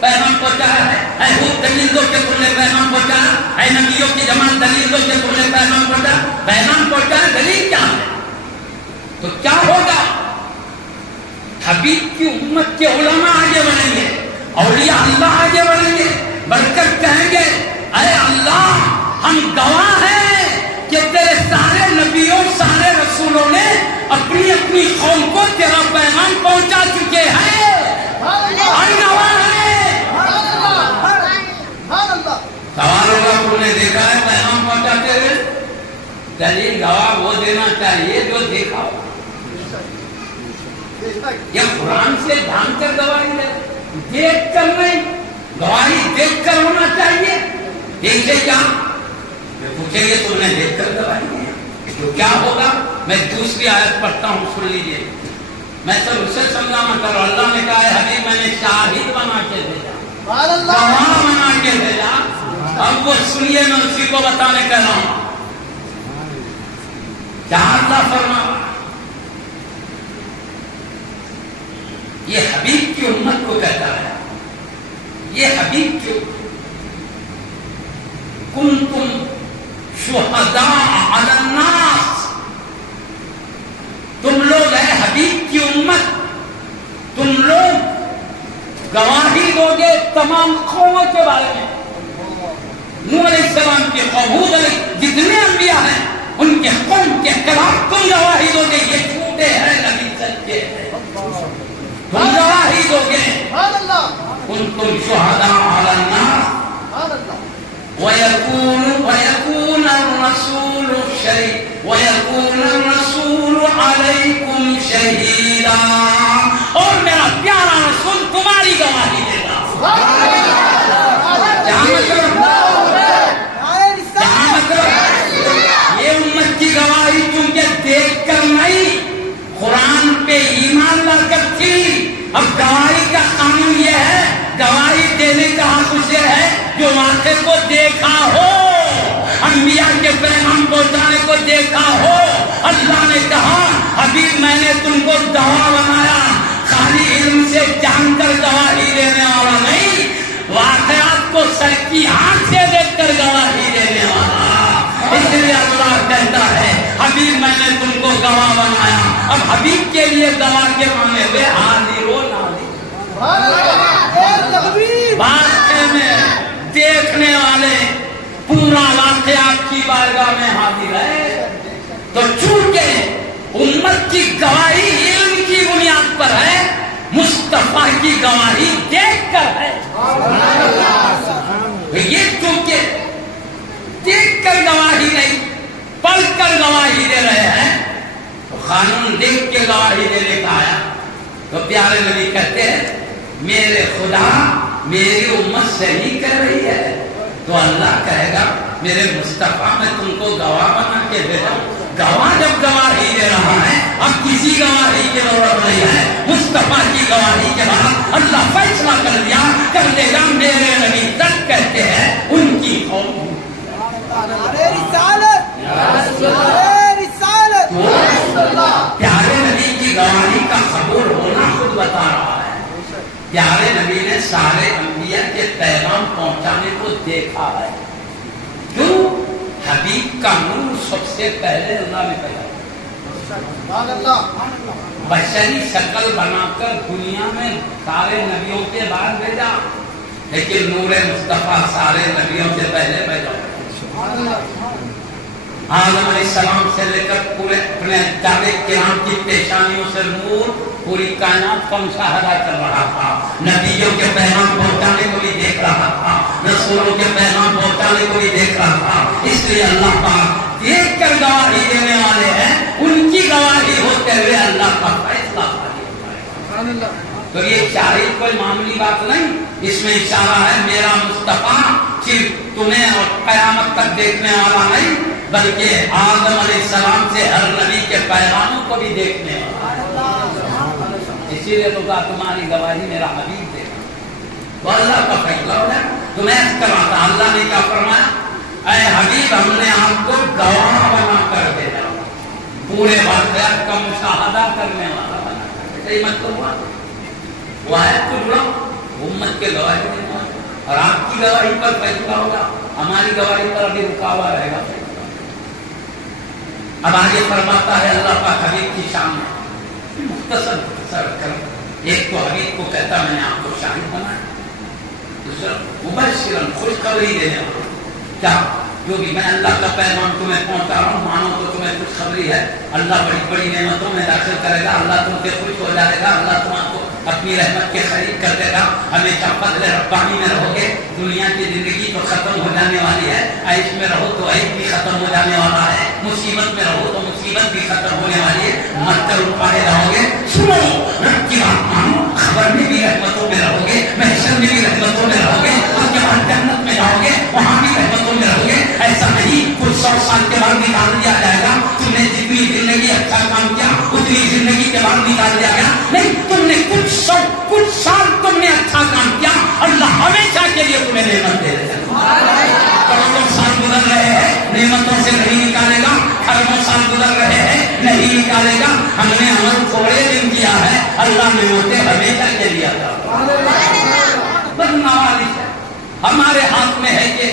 پیغام پہنچایا ہے، اے ہود دلیل دو کہ تم نے پیغام پہنچایا، اے نبیوں کی جماعت دلیل دو کہ تم نے پیغام پہنچایا۔ پیغام پہنچایا، دلیل کیا ہے؟ تو کیا ہوگا؟ حبیب کی امت کے علماء آگے بڑھیں گے، اولیاء اللہ آگے بڑھیں گے، بڑھ کر کہیں گے اے اللہ ہم گواہ ہیں کہ تیرے سارے نبیوں سارے رسولوں نے اپنی اپنی قوم کو تیرا پیغام پہنچا چکے ہیں، ہم گواہ ہیں۔ سوال ہوگا تم نے دیکھا ہے پیغام پہنچاتے ہوئے؟ دلیل گواہ وہ دینا چاہیے جو دیکھا ہو۔ یہ قرآن سے جان کر گواہی ہے، دیکھ کر نہیں، گواہی دیکھ کر ہونا چاہیے۔ دیکھ سے کیا پوچھیں گے تم نے دیکھ کر گواہی ہے تو کیا ہوگا؟ میں دوسری آیت پڑھتا ہوں، سن لیجیے۔ میں سب اسے سمجھا مت کرو، اللہ نے کہا ہے حبیب میں نے شاہد بنا کے بھیجا، گواہ بنا کے بھیجا۔ اب وہ سنیے، میں اسی کو بتانے کہہ رہا ہوں۔ کیا اللہ فرما یہ حبیب کی امت کو کہتا ہے، یہ حبیب کی کنتم شہداء علی الناس، تم لوگ ہے حبیب کی امت، تم لوگ گواہی دو گے تمام قوموں کے بارے میں۔ نوح علیہ السلام کی قوم، ہود علیہ، جتنے انبیاء ہیں ان کے قوم کے خلاف تم گواہی دو گے یہ جھوٹے ہیں نبی سچے ہیں، تم گواہی دو گے۔ کنتم شہداء علی الناس وَيَكُونَ الرَّسُولُ عَلَيْكُمْ شَهِيدًا، اور میرا پیارا رسول تمہاری گواہی دے گا۔ کیا مطلب؟ یہ امت کی گواہی چونکہ دیکھ کر نہیں، قرآن پہ ایمان لا کر تھی۔ اب گواہی کا قانون یہ ہے، گواہی دینے کا حق اسے ہے جو واقعے کو دیکھا ہو، انبیاء کے پیغام پہنچانے کو دیکھا ہو۔ اللہ نے کہا حبیب میں نے تم کو گواہ بنایا، خالی علم سے جان کر گواہی دینے والا نہیں، واقعات کو سر کی آنکھ سے دیکھ کر گواہی دینے والا۔ اس لیے اللہ کہتا ہے حبیب میں نے تم کو گواہ بنایا۔ اب حبیب کے لیے گواہ کے معنی میں حاضر و ناظر، واقعے میں دیکھنے والے، پورا واقعہ آپ کی بارگاہ میں حاضر ہے۔ تو چونکہ امت کی گواہی علم کی بنیاد پر ہے، مصطفیٰ کی گواہی دیکھ کر ہے۔ یہ چونکہ دیکھ کر گواہی نہیں، پڑھ کر گواہی دے رہے ہیں، تو قانون دیکھ کے گواہی دینے کا آیا۔ تو پیارے نبی کہتے ہیں میرے خدا میری امت صحیح کر رہی ہے، تو اللہ کہے گا میرے مصطفیٰ میں تم کو گواہ بنا کے بھیجا۔ گواہ جب گواہی دے رہا ہے، اب کسی گواہی کی ضرورت نہیں ہے، مصطفیٰ کی گواہی کے بعد اللہ فیصلہ کر دے گا۔ میرے نبی تک کہتے ہیں ان کی قوم پیارے نبی کی گواہی کا قبول ہونا خود بتا رہا ہے۔ پیارے نبی نے سارے انبیاء کے پیغام پہنچانے کو دیکھا ہے۔ کیوں؟ حبیب کا نور سب سے پہلے اللہ نے پیدا کیا، بشری شکل بنا کر دنیا میں سارے نبیوں کے بعد بھیجا، لیکن نور مصطفیٰ سارے نبیوں سے پہلے پیدا ہوا۔ آدم علیہ السلام سے لے کر پورے اپنے دعوے کرام کی پیشانیوں سے نور پوری کائنات کا مشاہدہ کر رہا تھا، نبیوں کے پیغام پہنچانے کو بھی دیکھ رہا تھا، رسولوں کے پیغام پہنچانے کو بھی دیکھ رہا تھا۔ اس لیے اللہ پاک دیکھ کر گواہی دینے والے ہیں، ان کی گواہی ہوتے ہوئے اللہ کا فیصلہ صادق ہوتا ہے۔ تو یہ شاہد کوئی معمولی بات نہیں، اس میں اشارہ ہے میرا مصطفیٰ صرف تمہیں اور قیامت تک دیکھنے والا نہیں، بلکہ آدم علیہ السلام سے ہر نبی کے پیغاموں کو بھی دیکھنے والا۔ اسی لیے تو کہا تمہاری گواہی میرا حبیب دے گا۔ تو اللہ کا فیصلہ ہو جائے۔ تمہیں کرواتا اللہ نے کیا فرمایا؟ اے حبیب ہم نے آپ کو گواہ بنا کر بھیجا، پورے واقعات کا مشاہدہ کرنے والا بنا کر. یہ مطلب ہوا وہ آیت کو جڑا امت کے گواہی دینے والا, اور آپ کی گواہی پر فیصلہ ہوگا, ہماری گواہی پر ابھی رکا ہوا رہے گا. اب آگے فرماتا ہے اللہ پاک حبیب کی شان میں مختصر کر, ایک تو حبیب کو کہتا میں نے آپ کو شاہد بنایا, دوسرا مبشرن خوشخبری دینے والا. کیا جو بھی میں اللہ کا پیغام تمہیں پہنچا رہا ہوں مانو تو تمہیں خوشخبری ہے, اللہ بڑی بڑی نعمتوں میں داخل کرے گا, اللہ تم سے خوش ہو جائے گا, اللہ تم کو اپنی رحمت کے قریب کر دے گا, ہمیشہ فضل ربانی میں رہو گے. دنیا کی زندگی تو ختم ہو جانے والی ہے, عیش میں رہو تو عیش بھی ختم ہو جانے والا ہے, مصیبت میں رہو تو مصیبت بھی ختم ہونے والی ہے, مر کر اٹھائے رہو گے. سنو رب کی بات مانو, خبر میں بھی رحمتوں میں رہو گے, محشر میں بھی رحمتوں میں رہو گے, اس کے بعد جنت میں جاؤ گے وہاں بھی رحمتوں میں رہو گے. ایسا نہیں کچھ 100 سال کے بعد نکال دیا جائے گا, تم نے جتنی زندگی اچھا کام کیا اتنی زندگی کے بعد نکال دیا گیا. نہیں, تم نے کچھ سال تم نے اچھا کام کیا, اللہ ہمیشہ کے لیے تمہیں نعمت دے دے گا. کروڑوں سال گزر رہے ہیں نعمتوں سے نہیں نکالے گا, اربوں سال گزر رہے ہیں نہیں نکالے گا. ہم نے عمل تھوڑے دن کیا ہے, اللہ نعمتیں ہمیشہ کے لیے بس نوازش ہے. ہمارے ہاتھ میں ہے کہ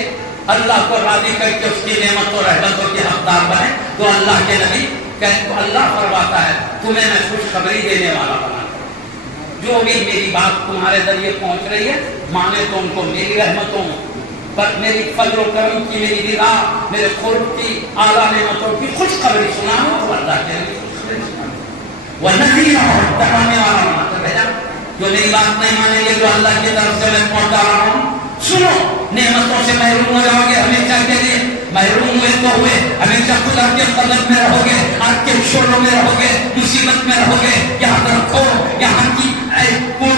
اللہ کو راضی کر کے اس کی نعمتوں رحمتوں کے حقدار بنے. تو اللہ کے نبی اللہ فرماتا ہے تمہیں میں خوشخبری دینے والا بنا کر, جو بھی میری بات تمہارے ذریعے پہنچ رہی ہے مانے تو ان کو میری رحمتوں پر, میری فضل و کرم کی, میری رضا, میرے قرب کی, اعلیٰ نعمتوں کی خوشخبری سناؤ. تو اللہ کے نبی خوشخبری سناؤ. وہ نبی ڈرانے والا بنا کر بھیجا. جو میری بات نہیں مانیں گے جو اللہ کی طرف سے میں پہنچا رہا ہوں, سنو نعمتوں سے محروم ہو جاؤ گے ہمیشہ کے لیے. محروم ہوئے تو ہوئے, ہمیشہ خدا کے قدر میں رہو گے, آپ کے شوروں میں رہو گے, مصیبت میں رہو گے. یاد رکھو یہاں کی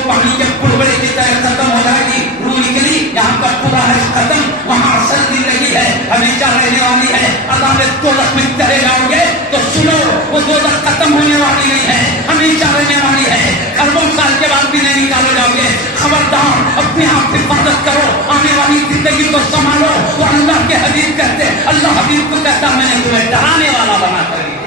پانی کے پڑوڑے کی طرح ختم ہو جائے گی, روح نکلی, یہاں کا پورا ہے ختم, وہاں اصل زندگی ہے ہمیشہ رہنے والی ہے. عذاب دوزخ میں چلے جاؤ گے تو سنو وہ دوزخ ختم ہونے والی نہیں ہے, ہمیشہ رہنے والی ہے. اربوں سال کے بعد بھی نہیں نکالے جاؤ گے. خبردار اپنے آپ کی حفاظت کرو, آنے والی زندگی کو سنبھالو. تو اللہ کے حبیب کہتے, اللہ حبیب کو کہتا میں نے تمہیں ڈرانے والا بنا کر دیا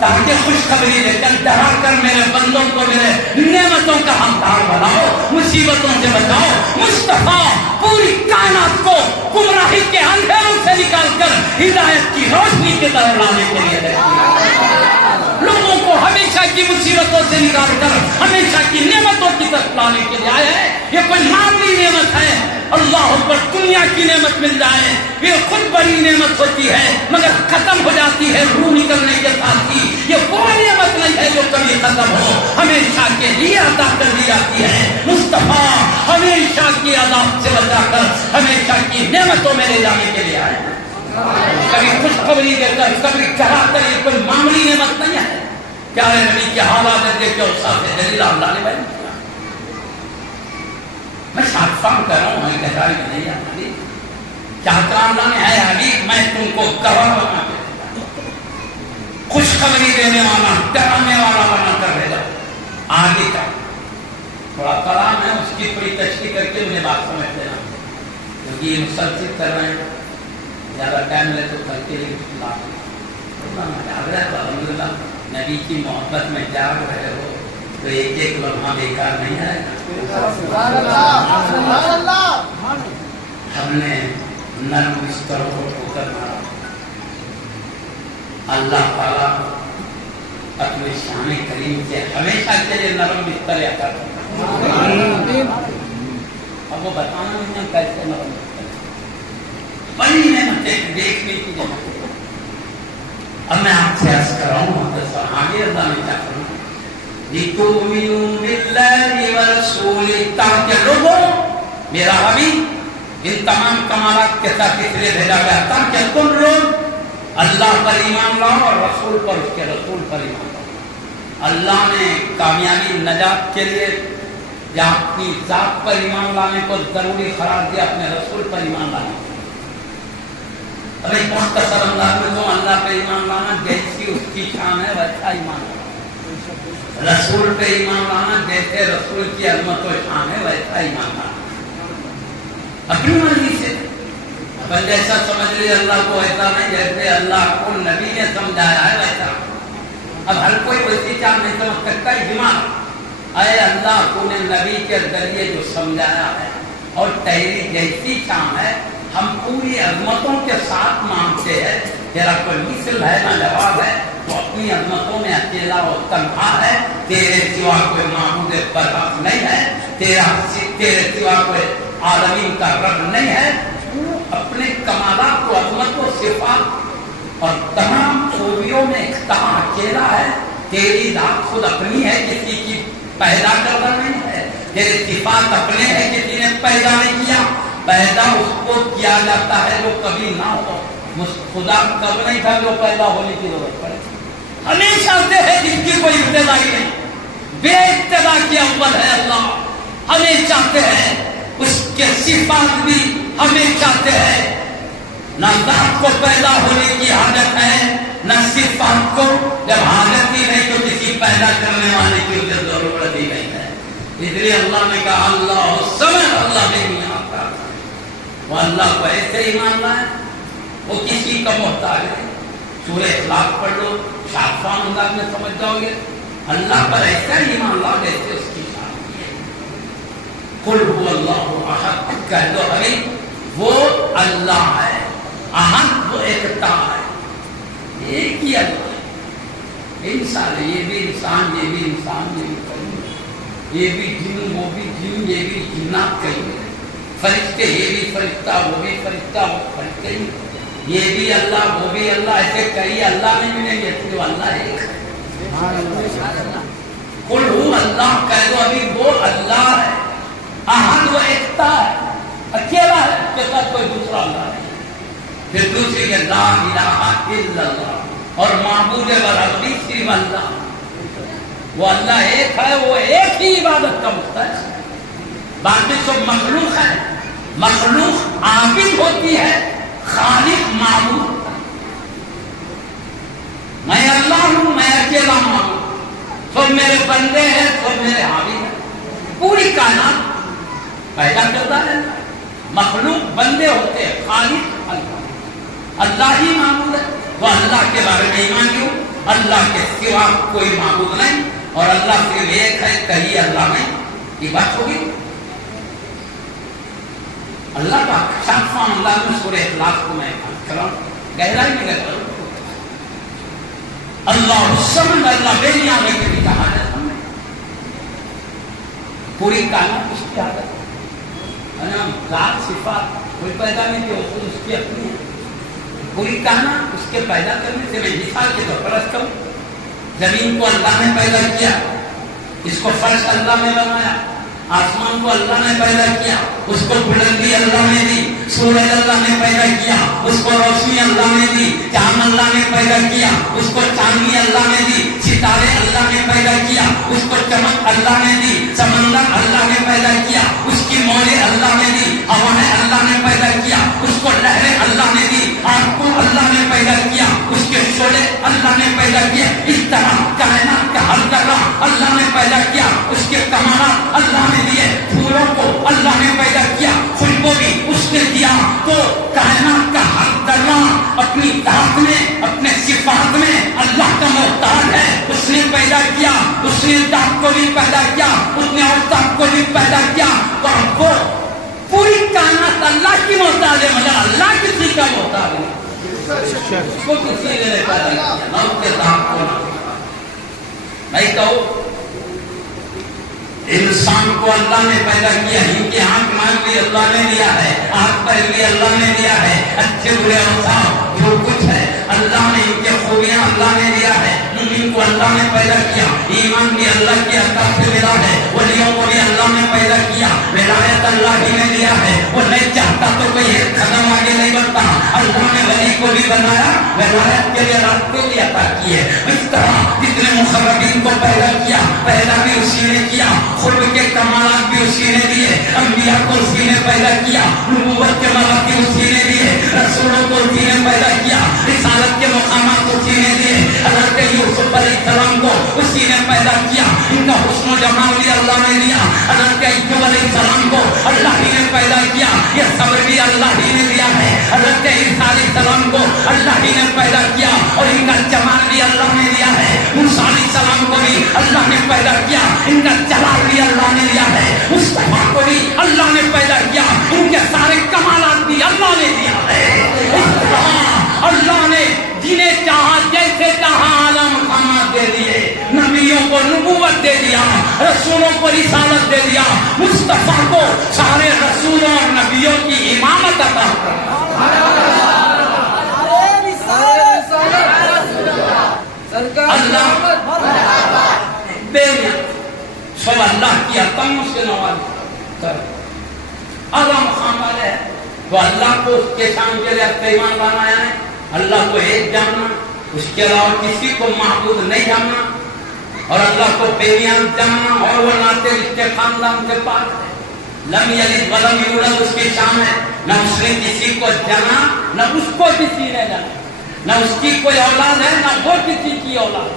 تاکہ خوشخبری دے کر ڈرا کر میرے بندوں کو میرے نعمتوں کا حقدار بناؤ, مصیبتوں سے بچاؤ. مصطفیٰ پوری کائنات کو گمراہی کے اندھیروں سے نکال کر ہدایت کی روشنی کی طرف لانے کے لیے ہے. لوگوں کو ہمیشہ کی مصیبتوں سے نکال کر ہمیشہ کی نعمتوں کی طرف لانے کے لیے آئے ہیں. یہ کوئی معمولی نعمت ہے, اللہ پر دنیا کی نعمت مل جائے یہ خود بڑی نعمت ہوتی ہے مگر ختم ہو جاتی ہے روح نکلنے کے ساتھ ہی. یہ وہ نعمت نہیں ہے جو کبھی ختم ہو, ہمیشہ کے لیے عطا کر دی جاتی ہے. مصطفیٰ ہمیشہ کی عذاب سے بچا کر ہمیشہ کی نعمتوں میں لے جانے کے لیے آئے. کبھی خوشخبری دے کر کبھی کہا کر یہ کوئی معمولی نعمت نہیں ہے. پیارے نبی کے حالات دیکھ کے اور ساتھ دلیل اللہ نے بیان کیا. میں شاید فام کر رہا ہوں, میں گہرائی میں نہیں آتی. چاہتا اللہ نے ہے حبیب میں تم کو گواہ بنا کے خوشخبری دینے والا ڈرانے والا بنا کر بھیجا. آگے کا تھوڑا کلام ہے, اس کی تھوڑی تشریح کر کے مجھے بات سمجھ لینا, کیونکہ یہ مسلسل کر رہے ہیں. زیادہ ٹائم لے تو کر کے لیے الحمدللہ نبی کی محبت میں جاگ رہے ہو تو ایک ایک لمحہ بیکار نہیں ہے. ہم نے نرم بستروں کو ٹھوکر مارا, اللہ تعالیٰ اپنے شان کریم سے ہمیشہ کے لیے نرم بستر یا کر. اب وہ بتانا نہیں کیسے نرم بستر, بڑی نعمتیں دیکھنے کی نعمت. اب میں آپ سے عرض کر رہا ہوں آگے اللہ نے کیا کرنا, لِتُؤْمِنُوا بِاللَّهِ وَرَسُولِهِ, تاکہ لوگوں میرا حبیب ان تمام کمالات کے ساتھ اس لیے بھیجا گیا تاکہ تم لوگ اللہ پر ایمان لاؤ اور رسول پر, اس کے رسول پر ایمان لاؤ. اللہ نے کامیابی نجات کے لیے یا اپنی ذات پر ایمان لانے کو ضروری قرار دیا, اپنے رسول پر ایمان لانے کو. ابھی مختصر انداز میں تو اللہ پہ ایمان لانا جیسی اس کی شان ہے ویسا ایمان لانا, رسول پہ ایمان لانا جیسے رسول کی عظمت و شان ہے ویسا ایمان لانا. اپنی مرضی سے بندے ایسا سمجھ لیے اللہ کو ایسا نہیں جیسے اللہ کو نبی نے سمجھایا ہے ویسا. اب ہر کوئی ویسی چاہ نہیں سمجھ سکتا اجماع. اے اللہ تو نے نبی کے ذریعے جو سمجھایا ہے اور تیری جیسی شان ہے ہم پوری عظمتوں کے ساتھ مانگتے ہیں. تیرا کوئی مثل ہے نہ جواب ہے. تو اپنی عظمتوں میں اکیلا اور تنہا ہے. تیرے سوا کوئی معبود برحق نہیں ہے. تیرے سوا کوئی عالمین کا رب نہیں ہے. تو اپنے کمالات و عظمت و صفات اور تمام خوبیوں میں کہاں اکیلا ہے. تیری ذات خود اپنی ہے, کسی کی پیدا کردہ نہیں ہے. تیرے صفات اپنے ہیں, کسی نے پیدا نہیں کیا. پیدا اس کو کیا جاتا ہے جو کبھی نہ ہو. خدا کب نہیں تھا جو پیدا ہونے کی ضرورت پڑے. ہمیشہ سے ہے جس کی کوئی ابتدا ہی نہیں. بے ابتدا کی اول ہے اللہ. ہمیں چاہتے ہیں اس کے صفات بھی ہمیں چاہتے ہیں. نہ ذات کو پیدا ہونے کی حاجت ہے نہ صفات کو. جب حاجت ہی نہیں تو کسی پیدا کرنے والے کی اسے ضرورت ہی نہیں ہے. اس لیے اللہ نے کہا اللہ سمجھ اللہ نہیں آتا. وہ اللہ کو ایسے ہی ماننا ہے. وہ کسی کا محتاج ہے. سورہ اخلاق پڑھ لو, شافان انداز میں سمجھ جاؤ گے. اللہ پر ایسا ہی مان لا جیسے اس کی شان ہے. قل هو اللہ احد, کہہ دو ابھی وہ اللہ ہے. احد وہ ایکتا ہے, ایک ہی اللہ ہے. انسان ہے, یہ بھی انسان, یہ بھی انسان, یہ بھی فرشتے, یہ بھی جن, وہ بھی جن, یہ بھی جنات کہیں گے. فرشتے, یہ بھی فرشتہ, وہ بھی فرشتہ, وہ فرشتے ہی. یہ بھی اللہ, وہ بھی اللہ, ایسے کئی اللہ نہیں ملیں گے تو اللہ ایک ہے. قل هو اللہ, کہہ دو ابھی وہ اللہ ہے. احد وہ ایکتا ہے, اکیلا ہے, اس کے ساتھ کوئی دوسرا اللہ نہیں. پھر دوسری کہ لا الہ الا اللہ, اور معبود برحق صرف اللہ. وہ اللہ ایک ہے, وہ ایک ہی عبادت کا مستحق ہے. باقی سب مخلوق ہے. مخلوق عابد ہوتی ہے, خالق معبود. میں اللہ ہوں, میں اکیلا معبود. سب میرے بندے ہیں, سب میرے عابد ہیں. پوری کائنات پیدا کرتا ہے. مخلوق بندے ہوتے ہیں, خالق اللہ. اللہ ہی معبود ہے. وہ اللہ کے بارے میں ایمان کیوں, اللہ کے سوا کوئی معبود نہیں, اور اللہ صرف ایک ہے, کہیں اللہ نہیں. یہ بات ہوگی. اللہ کا شافان اللہ میں سورہ اخلاص کو میں کروں گہرائی میں گہرا ہوں. اللہ سمجھ, اللہ بے نیاز کے بھی کہا ہے. پوری کائنات اس کی عادت ہے. ذات صفات کوئی پیدا نہیں کیا, اس کی اپنی ہے. پوری کائنات اس کے پیدا کرنے سے میں مثال کے طور پر کروں. زمین کو اللہ نے پیدا کیا, اس کو فرش اللہ نے بنایا. آسمان کو اللہ نے پیدا کیا, اس کو بلندی اللہ نے دی. سورج اللہ نے پیدا کیا, اس کو روشنی اللہ نے دی. چاند اللہ نے پیدا کیا, اس کو چاندنی اللہ نے دی. ستارے اللہ نے پیدا کیا, اس کو چمک اللہ نے دی. سمندر اللہ نے پیدا کیا, اس کی موجیں اللہ نے دی. ہوائیں اللہ نے پیدا کیا, اس کو لہریں اللہ نے دی. آگ کو اللہ نے پیدا کیا, اس کے شعلے اللہ نے پیدا کیا. اس طرح کائنات کا ہر ذرہ اللہ نے پیدا کیا, اس کے کمالات اللہ نے دیے. پھولوں کو اللہ نے پیدا کیا, خوشبو بھی اس نے دیا. تو کائنات کا ہر ذرہ اپنی ذات میں, اپنے صفات میں اللہ کا محتاج ہے. اس نے پیدا کیا, اس نے ذات کو بھی پیدا کیا, اس نے اوصاف کو بھی پیدا کیا. تو وہ پوری کائنات اللہ کی محتاج ہے, مگر اللہ کسی کا محتاج نہیں. اس کو کسی نے پیدا کیا, نہ اس کے ذات کو نہ. میں کہوں انسان کو اللہ نے پیدا کیا, ان کی آنکھ ناک بھی اللہ نے دیا ہے, ہاتھ پیر بھی اللہ نے دیا ہے, اچھے برے اوصاف جو کچھ ہے اللہ نے, ان کے خوبیاں اللہ نے دیا ہے. مومن کو اللہ نے پیدا کیا, ایمان بھی اللہ کی عطا سے ملا ہے. ولیوں کو بھی اللہ نے پیدا کیا, ولایت اللہ ہی نے دیا ہے. وہ نہیں چاہتا تو کوئی ایک قدم آگے نہیں بڑھتا. اللہ نے ولی کو بھی بنایا, ولایت کے لیے راستے بھی عطا کیے. اس طرح جتنے مقربین کو پیدا کیا, پیدا بھی اسی نے کیا, خلق کے کمالات بھی اسی نے دیے. انبیاء کو اسی نے پیدا کیا, نبوت کے مراحل اسی نے دیے, رسولوں کو اسی نے پیدا کیا, رسالت کے مقامات اسی نے دیے. حضرت یوسف علیہ السلام کو اسی نے پیدا کیا, ان کا حسن و جمال بھی اللہ نے دیا. حضرت ایوب علیہ السلام کو اللہ ہی نے پیدا کیا, یہ صبر بھی اللہ ہی نے دیا ہے. حضرت السلام کو اللہ ہی نے پیدا کیا اور ان کا جمال بھی اللہ نے دیا ہے. موسیٰ علیہ السلام کو بھی اللہ نے پیدا کیا, ان کا جلال بھی اللہ نے دیا ہے. مصطفیٰ کو بھی اللہ نے پیدا کیا, ان کے سارے کمالات بھی اللہ نے دیا ہے. اللہ نے جنہیں چاہا جیسے چاہا اعلیٰ مقامات دے دیے. نبیوں کو نبوت دے دیا, رسولوں کو رسالت دے دیا, مصطفیٰ کو سارے رسولوں اور نبیوں کی امامت عطا اللہ سب اللہ کی عطاؤں سے نواز کر اعلیٰ مقام والے ہیں. تو اللہ کو اس کے شان کے لیے ایمان بنایا ہے. اللہ کو ایک جاننا, اس کے علاوہ کسی کو معبود نہیں جاننا, اور اللہ کو بےنیاز جاننا, اور وہ ناطے رشتے خاندان سے پاک ہے. لم یلد ولم یولد اس کی شان ہے. نہ اس نے کسی کو جانا, نہ اس کو کسی نے جانا, نہ اس کی کوئی اولاد ہے, نہ وہ کسی کی اولاد.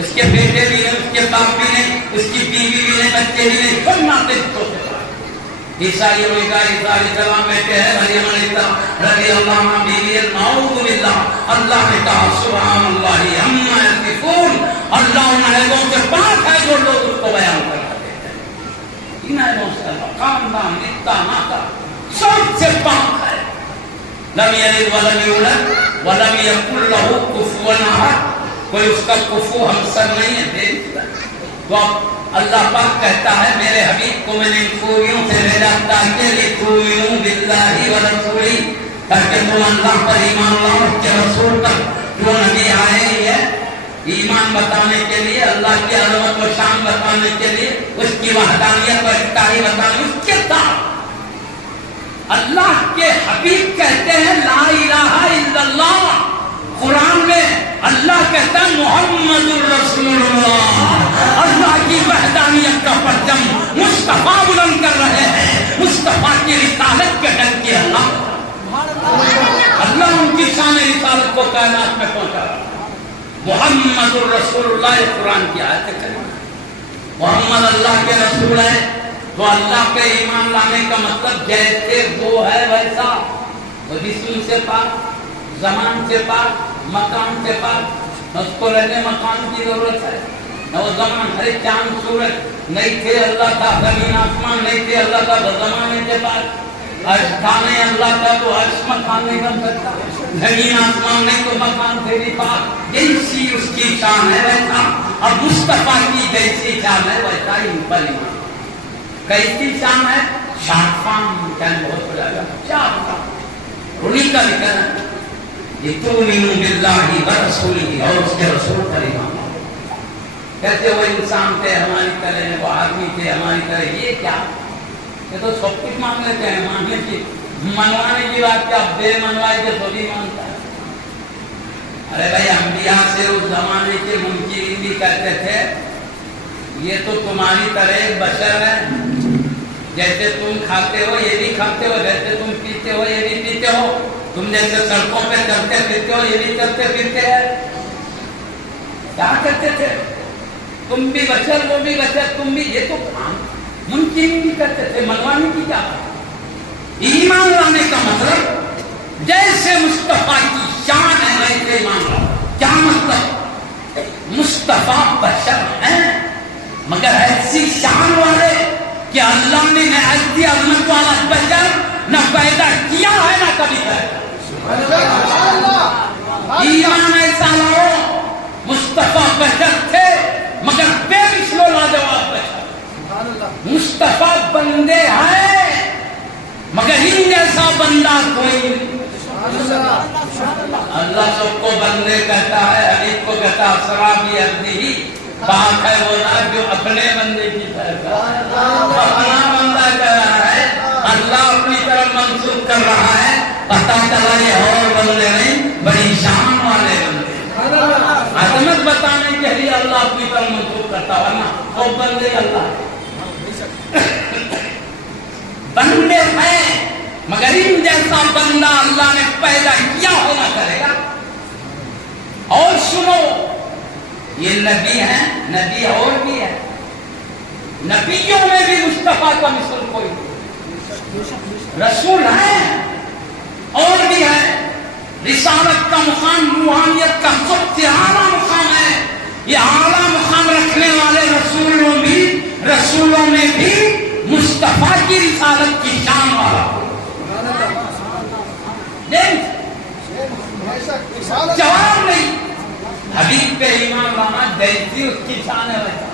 اس کے بیٹے بھی نہیں, اس کے باپ بھی نہیں, اس کی بیوی بھی نہیں, بچے بھی نہیں, سب ناطے رشتوں سے پاک. عیسائیوں نے کہا عیسیٰ علیہ السلام بیٹے ہیں, مریم علیہ السلام رضی اللہ عنہ بیوی ہے, نعوذ باللہ. اللہ نے کہا سبحان اللہ عما یصفون, اللہ ان عیبوں سے پاک ہے جو لوگ اس کو بیان کرتے ہیں. ان عیبوں سے اللہ خاندان رشتہ ناطہ سب سے پاک ہے. لم یلد ولم یولد ولم یکن لہ کفوا احد, کوئی اس کا کفو ہمسر نہیں ہے. تو اب اللہ پاک کہتا ہے میرے حبیب کو میں نے خوبیوں سے بھیجا تاکہ لتؤمنوا باللہ ورسولہ, تاکہ تم اللہ پر ایمان لاؤ, اس کے رسول پر جو نبی آئے ہی ہے ایمان بتانے کے لیے, اللہ کی عظمت و شان بتانے کے لیے, اس کی وحدانیت و اکتائی بتانے. اس کے ساتھ اللہ کے حبیب کہتے ہیں لا الہ الا اللہ. قرآن میں اللہ کہتا ہے محمد الرسول اللہ. اللہ کی وحدانیت کا پرچم مصطفیٰ بلند کر رہے ہیں. مصطفیٰ کی رسالت کے ڈر کی اللہ ان کی شان رسالت کو کائنات میں پہنچا رہا. محمد الرسول اللہ قرآن کی آیت کریمہ. محمد اللہ کے رسول ہے, تو اللہ پہ ایمان لانے کا مطلب جیسے وہ ہے ویسا, وہ جسم سے پاک, زمان سے پاک, مکان سے پاک. اس کو رہنے مکان کی ضرورت ہے, نہ وہ زمان. ہر چاند سورج نہیں تھے, اللہ کا زمین آسمان نہیں تھے, اللہ کا زمانے سے پاک. کھانے اللہ کا تو عرش مکان نہیں بن سکتا, زمین آسمان نہیں تو مکان سے بھی پاک. جیسی اس کی شان ہے ویسا, اب مصطفیٰ کی جیسی شان ہے ویسا ہی پر ایمان. کیسی شان ہے؟ شان کہنے بہت ہو جائے گا. شان انہیں کا ذکر ہے لتؤمنوا باللہ ورسولہ, اور اس کے رسول پر ایمان. کہتے وہ انسان تھے ہماری طرح, وہ آدمی تھے ہماری طرح. یہ کیا, یہ تو سب کچھ مان لیتے ہیں. ماننے کی منوانے کی بات کیا, بے منوائے کے تو بھی مانتا ہے. ارے بھائی انبیاء سے اس زمانے کے منکرین بھی کہتے تھے یہ تو تمہاری طرح ایک بشر ہے, جیسے تم کھاتے ہو یہ بھی کھاتے ہو, جیسے تم پیتے ہو یہ بھی پیتے ہو, تم جیسے سڑکوں پہ چلتے پھرتے ہو یہ بھی چلتے پھرتے ہیں. کیا کرتے تھے, تم بھی بشر وہ بھی بشر, تم بھی. یہ تو ممکن نہیں کرتے تھے. منوانے کی کیا بات. ایمان لانے کا مطلب جیسے مصطفیٰ کی شان ہے ویسے ایمان لاؤ. کیا مطلب, مصطفیٰ بشر ہیں مگر ایسی شان والے کہ اللہ نے ایسی عظمت والا بشر نہ پیدا کیا ہے نہ کبھی پیدا. ایمان ایسا لاؤ, مصطفیٰ بشر تھے مگر بے مثل و لاجواب بشر. مصطفیٰ بندے ہیں مگر ان جیسا بندہ کوئی نہیں. اللہ سب کو بندے کہتا ہے, حبیب کو کہتا ہے اسرا بعبدہ. بات ہے وہ نا جو اپنے بندے کی طرف اپنا بندہ کہہ رہا ہے, اللہ اپنی طرف منسوخ کر رہا ہے. پتہ چلا یہ اور بندے نہیں, بڑی شان والے بندے. عظمت بتانے کے لیے اللہ اپنی طرف منسوخ کرتا ہے نا, وہ بندے اللہ بندے ہیں مگر ان جیسا بندہ اللہ نے پیدا کیا ہونا کرے گا. اور سنو, یہ نبی ہیں, نبی اور بھی ہے, نبیوں میں بھی مصطفیٰ کا مثل کوئی نہیں. رسول ہیں اور بھی ہیں رسالت کا مقام روحانیت کا سب سے اعلیٰ مقام ہے. یہ اعلیٰ مقام رکھنے والے رسولوں میں بھی مصطفیٰ کی رسالت کی شان والا جواب نہیں. حبیب پہ ایمان لانا جیسی اس کی شان ہے ویسا،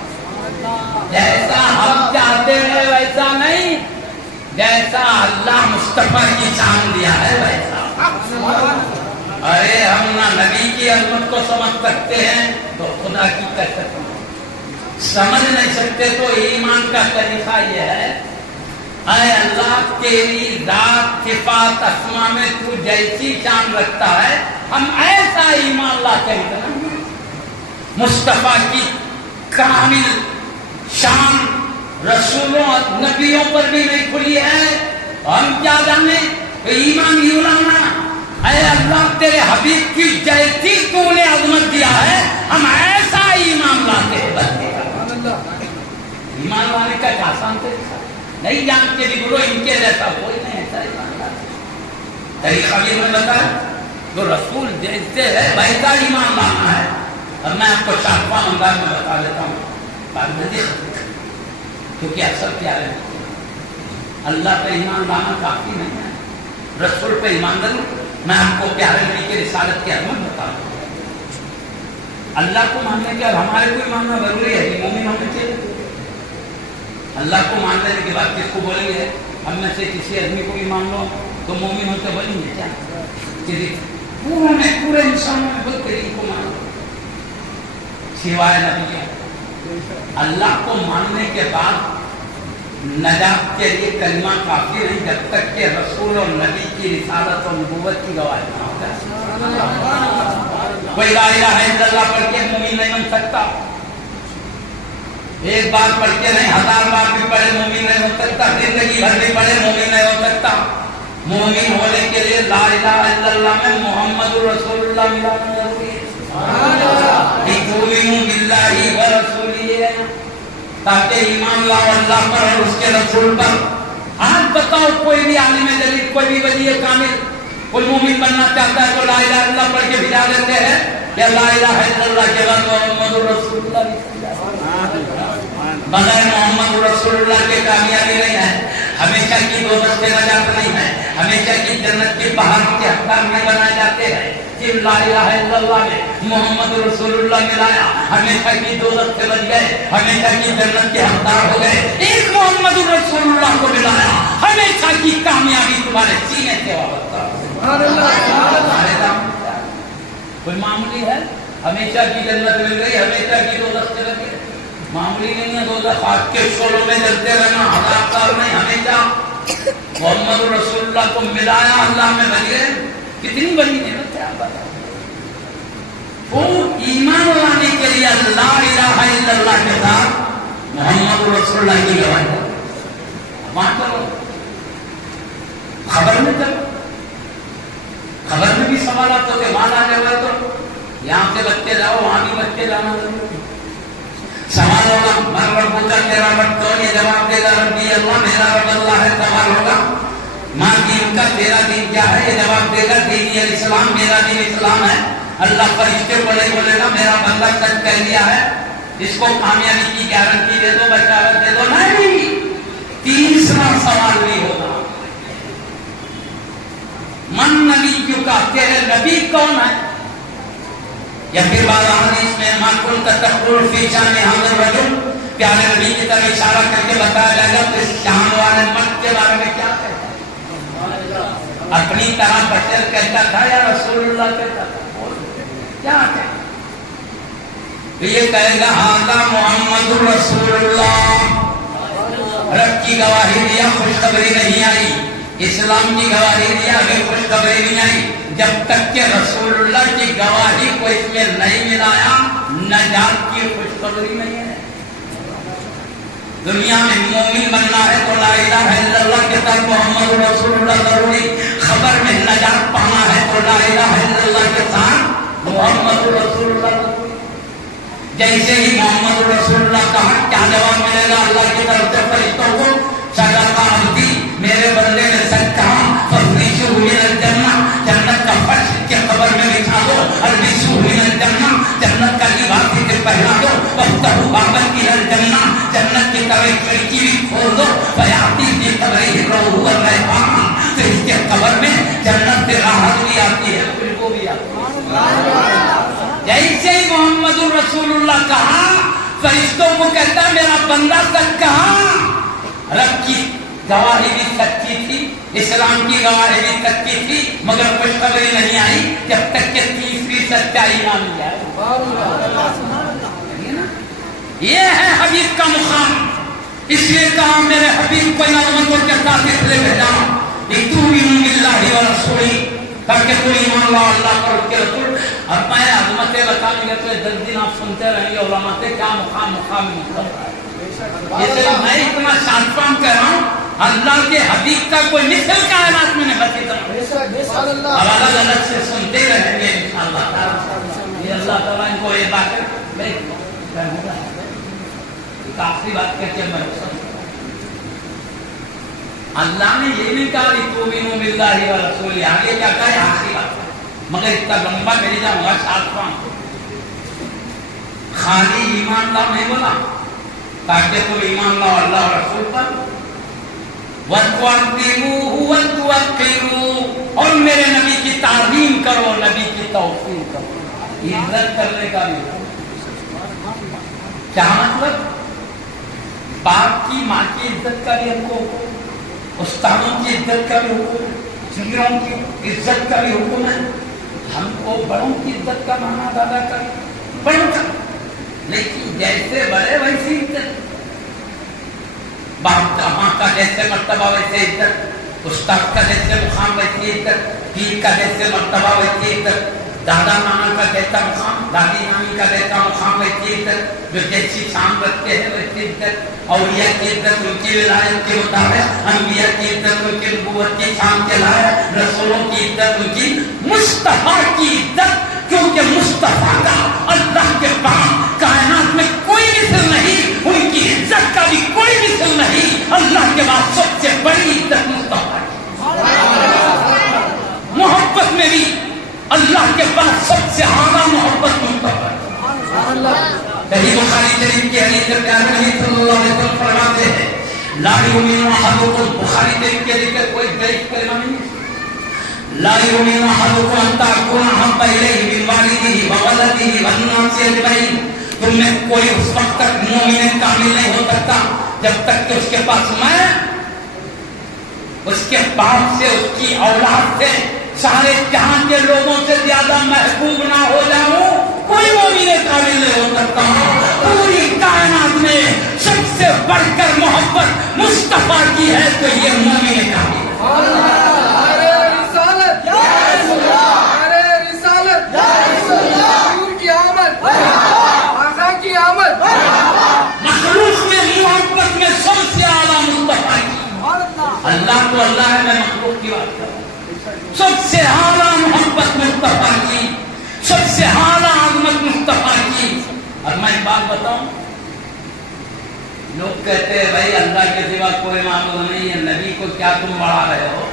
جیسا ہم چاہتے ہیں ویسا نہیں، جیسا اللہ مصطفیٰ کی شان دیا ہے ویسا. ارے ہم نہ نبی کی عظمت کو سمجھ سکتے ہیں تو خدا کی کیسے سمجھ نہیں سکتے. تو ایمان کا طریقہ یہ ہے، اے اللہ تیری ذات صفات اسما میں تو جیسی شان رکھتا ہے ہم ایسا ایمان لاتے ہیں. مصطفیٰ کی کامل شان رسولوں نبیوں پر بھی نہیں کھلی ہے. ہم کیا جانے ایمان یوں لانا، اے اللہ تیرے حبیب کی جیسی تو نے عظمت دیا ہے ہم ایسا ایمان لاتے ہیں. بندے کا ایمان لانے کا آسان طریقہ نہیں جانتے بھی بولو ان کے جیسا کوئی نہیں ایسا ایمان لاتے. طریقہ بھی میں بتایا جو رسول جیسے ہے ویسا ایمان لانا ہے. اب میں آپ کو شارفہ انداز میں بتا دیتا ہوں بات میں کیونکہ اکثر کیا ہے اللہ پہ ایمان لانا کافی نہیں ہے، رسول پہ ایمان لانا. میں آپ کو پیارے نبی کی رسالت کی عظمت بتاؤں. اللہ کو ماننے کے اب ہمارے کو ماننا ضروری ہے کہ مومن ہونے چاہیے. اللہ کو مان لینے کے بعد کس کو بولیں گے؟ ہم میں سے کسی آدمی کو بھی مان لو تو مومن ہوتے بولیں گے کیا؟ پورے انسانوں میں بہت کریم کو مانو سوائے نبی کے. اللہ کو ماننے کے بعد نجات کے لیے کلمہ کافی نہیں جب تک کہ رسول اور نبی کی رسالت اور نبوت کی گواہی نہ ہو جائے. کوئی لا الہ الا اللہ پڑھ کے مومن نہیں بن سکتا. ایک بار پڑھ کے نہیں 1000 بار بھی پڑھے مومن نہیں ہو سکتا. زندگی بھر بھی پڑھے مومن نہیں ہو سکتا. مومن ہونے کے لیے لا الہ الا اللہ میں محمد رسول اللہ ملانا ضروری ہے. تؤمنوا باللہ ورسولہ، تاکہ ایمان لاؤ اللہ پر اور اس کے رسول پر. آج بتاؤ کوئی بھی عالم جلیل، کوئی بھی ولی کامل کوئی مومن بننا چاہتا ہے تو لا الہ الا اللہ پڑھ کے بھجا دیتے ہیں یا لا الہ الا اللہ کے بعد محمد رسول اللہ. بغیر محمد رسول اللہ کے کامیابی نہیں ہے، ہمیشہ کی دوزخ سے نجات نہیں ہے، ہمیشہ کی جنت کے باہر کے حقدار نہیں بنائے جاتے ہیں. جن لا الہ الا اللہ نے محمد رسول اللہ ملایا ہمیشہ کی دوزخ سے بچ گئے، ہمیشہ کی جنت کے حقدار ہو گئے. ایک محمد رسول اللہ کو ملایا ہمیشہ کی کامیابی تمہارے سینے سے وابستہ. کوئی معمولی ہے ہمیشہ کی جنت مل گئی ہمیشہ کی دوزخ سے بچ گئے. معمولی نہیں ہے. دوزخ آگ کے شعلوں میں جلتے رہنا 1000 سال نہیں، ہمیشہ محمد رسول اللہ کو ملایا اللہ میں بچ گئے. کتنی بڑی نعمت ہے آپ بتاؤ. وہ ایمان لانے کے لیے لا الہ الا اللہ کے ساتھ محمد رسول اللہ کی گواہی وہاں کرو. خبر میں چلو، خبر میں بھی سوالات ہوتے وہاں لانے ہوئے تو یہاں سے بچتے جاؤ وہاں بھی بچتے جانا ضروری. سوال ہوگا مر پوچھا تیرا رب کون؟ یہ جواب دے گا ربی اللہ، میرا رب اللہ ہے. سوال ہوگا ماں دین کا، تیرا دین کیا ہے؟ یہ جواب دے گا دین اسلام، میرا دین اسلام ہے. اللہ فرشتے کو نہیں بولے گا میرا بندہ سچ کہہ دیا ہے، اس کو کامیابی کی گارنٹی دے دو، بشارت دے دو. نہیں، تیسرا سوال بھی ہوگا من نبی کیوں کا، تیرے نبی کون ہے؟ یا پھر بعض حدیث میں ما کنت تقول فی شان ھذا الرجل، پیارے نبی کی طرف اشارہ کر کے بتایا جائے گا تو اس شان والے مرد کے بارے میں کیا کہتا ہے؟ اپنی طرح بشر کہتا تھا یا رسول اللہ کہتا تھا؟ کیا کہتا؟ یہ کہے گا ھذا محمد رسول اللہ. رب کی گواہی دیا خوشخبری نہیں آئی، اسلام کی گواہی دیا ابھی خوشخبری نہیں آئی. جب تک کہ رسول اللہ کی گواہی کو اس میں نہیں ملایا نجات کی خوشخبری نہیں ہے. دنیا میں مومن بننا ہے تو لا الہ الا اللہ کے ساتھ محمد رسول اللہ ضروری. خبر میں نجات پانا ہے تو لا الہ الا اللہ کے ساتھ محمد رسول اللہ ضروری. جیسے ہی محمد رسول اللہ کا کیا جواب ملے گا اللہ کی طرف سے فرشتوں کو؟ صدق عبدی، میرے بندے نے سچ کہا، ففرشوا من الجنہ، جنت کا فرش کے البسوا من الجنہ، جنت کا لباس اسے پہنا دو، وافتحوا بابا الى الجنہ، جنت کی طرف کھڑکی بھی کھول دو، فیاتی فی قبرہ الروح والریحان، تو اس کے قبر میں جنت سے راحت بھی آتی ہے، خوشبو بھی آتی ہے۔ جیسے ہی محمد الرسول اللہ کہا، فرشتوں کو کہتا میرا بندہ تک کہا، رب کی گواہی بھی سچی تھی، اسلام کی گواہی بھی سچی تھی، مگر خوشخبری نہیں آئی جب تک کہ تیسری سچائی نہ مل جائے۔ یہ ہے حبیب کا مقام، اس لیے کہا میرے حبیب کو ان امتوں کے ساتھ اس لیے بھیجا لتؤمنوا باللہ ورسولہ، تاکہ تو ایمان لاؤ اللہ پر اس کے رسول۔ اب میں عظمتیں بتائیں گے تو دس دن آپ سنتے رہیں گے علماء سے کیا مقام مطلب ہے۔ جیسے میں اتنا شانفام کہہ رہا ہوں، اللہ کے حبیب کا کوئی مثل کائنات میں نہیں بچی، اب الگ الگ سے سنتے رہیں گے انشاءاللہ۔ یہ اللہ تعالیٰ ان کو یہ بات آخری بات کہتے ہیں، اللہ نے یہ نہیں کہا لتؤمنوا باللہ ورسولہ، آگے کیا کہا ہے آخری بات، مگر اتنا لمبا میری جاؤں گا شانفام، خالی ایمان لاؤ نہیں بولا، تاکہ تم ایمان لاؤ اللہ اور رسول پر، وَتُعَظِّمُوهُ وَتُوَقِّرُوهُ، اور میرے نبی کی تعظیم کرو، نبی کی توقیر کرو، عزت کرنے کا بھی حکم۔ کیا مطلب؟ باپ کی ماں کی عزت کا بھی حکم، استادوں کی عزت کا بھی حکم، سنگروں کی عزت کا بھی حکم ہے۔ ہم کو بڑوں کی عزت کا مانا دادا کر بڑوں کا، لیکن جیسے بڑے ویسی عزت، باپ کا ماں کا جیسے مرتبہ ویسے عزت، استاد کا جیسے مقام ویسی عزت، پیر کا جیسے مرتبہ ویسی عزت، دادا نانا کا جیسا مقام، دادی نانی کا جیسا مقام ویسی عزت، جو جیسی شان رکھتے ہیں ویسی عزت، اولیاء کی عزت ان کی ولایت کے مطابق، انبیاء کی عزت ان کی نبوت کی شان کے لائق، رسولوں کی عزت ان کی، مصطفیٰ کی عزت، کیونکہ مصطفیٰ کا اللہ کے پاس کائنات میں کوئی مثل نہیں، ان کی عزت کا بھی کوئی مثل نہیں، اللہ کے بعد سب سے بڑی عزت مصطفیٰ کی، محبت میں بھی اللہ کے پاس سب سے اعلیٰ محبت مصطفیٰ کی۔ صحیح بخاری شریف کی حدیث میں پیارے نبی صلی اللہ علیہ وسلم فرماتے ہیں لا یؤمن احدکم، بخاری شریف کے ذکر کوئی ضعیف کلمہ نہیں ہے، لا یؤمن احدکم حتی اکون احب الیہ من والدہ وولدہ والناس اجمعین، تم میں کوئی اس وقت تک مومن کامل نہیں ہو سکتا جب تک کہ اس کے پاس میں اس کے باپ سے، اس کی اولاد سے، سارے جہاں کے لوگوں سے زیادہ محبوب نہ ہو جاؤں، کوئی مومن کامل نہیں ہو سکتا۔ پوری کائنات میں سب سے بڑھ کر محبت مصطفیٰ کی ہے تو یہ مومن کامل مخلوق میں محبت میں سب سے اعلیٰ مصطفیٰ کی۔ اللہ تو اللہ ہے، میں مخلوق کی بات کر رہا ہوں، سب سے اعلیٰ محبت مصطفیٰ کی، سب سے اعلیٰ عظمت مصطفیٰ کی۔ اور میں ایک بات بتاؤں، لوگ کہتے ہیں بھائی اللہ کے سوا کوئی معبود نہیں ہے، نبی کو کیا تم بڑھا رہے ہو؟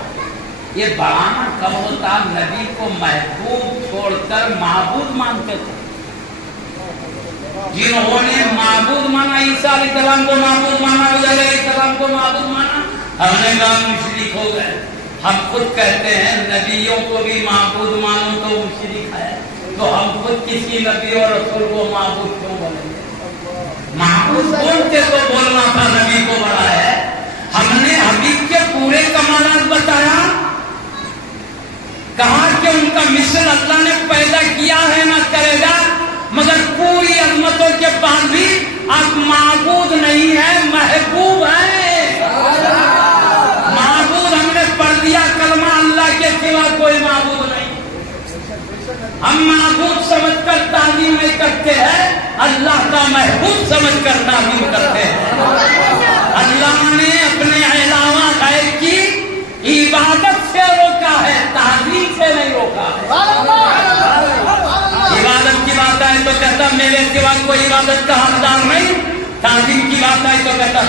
یہ بڑھانا کب ہوتا؟ نبی کو محبوب چھوڑ کر معبود مانتے تھے۔ جنہوں نے معبود مانا، عیسیٰ علیہ السلام کو معبود مانا، عزیر علیہ السلام کو معبود مانا، ہم نے کہا مشرک ہو گئے۔ ہم خود کہتے ہیں نبیوں کو بھی معبود مانو تو مشرک ہے، تو ہم خود کسی نبی اور رسول کو معبود کیوں بولیں گے؟ معبود بولتے تو بولنا تھا نبی کو بڑا ہے۔ ہم نے حبیب کے پورے کمالات بتایا، کہا کہ ان کا مثل اللہ نے پیدا کیا ہے نہ کرے گا، مگر پوری عظمتوں کے بعد بھی آپ معبود نہیں ہیں، محبوب ہیں۔ معبود ہم نے پڑھ دیا کلمہ، اللہ کے سوا کوئی معبود نہیں۔ ہم معبود سمجھ کر تعظیم نہیں کرتے ہیں، اللہ کا محبوب سمجھ کر تعظیم کرتے ہیں۔ اللہ نے اپنے علاوہ غیر کی عبادت سے روکا ہے، تعظیم سے نہیں روکا ہے۔ عبادت کی بات آئے تو کہتا میرے سوا کوئی عبادت کا حقدار نہیں، تعظیم کی بات آئی تو کہتا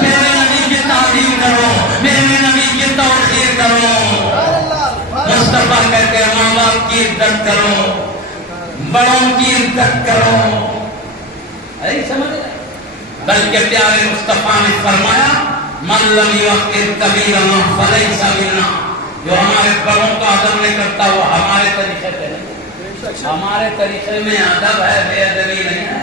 میرے نبی کی تعظیم کرو، میرے نبی کی توقیر کرو۔ مصطفیٰ کہتے ہیں ماں باپ کی عزت کرو، بڑوں کی عزت کرو، ایسا سمجھ رہے؟ بلکہ پیارے مصطفیٰ نے فرمایا من لم یوقر کبیرنا فلیس منا، جو ہمارے بڑوں کا ادب نہیں کرتا وہ ہمارے طریقے پہ نہیں، ہمارے طریقے میں ادب ہے، بے ادبی نہیں ہے۔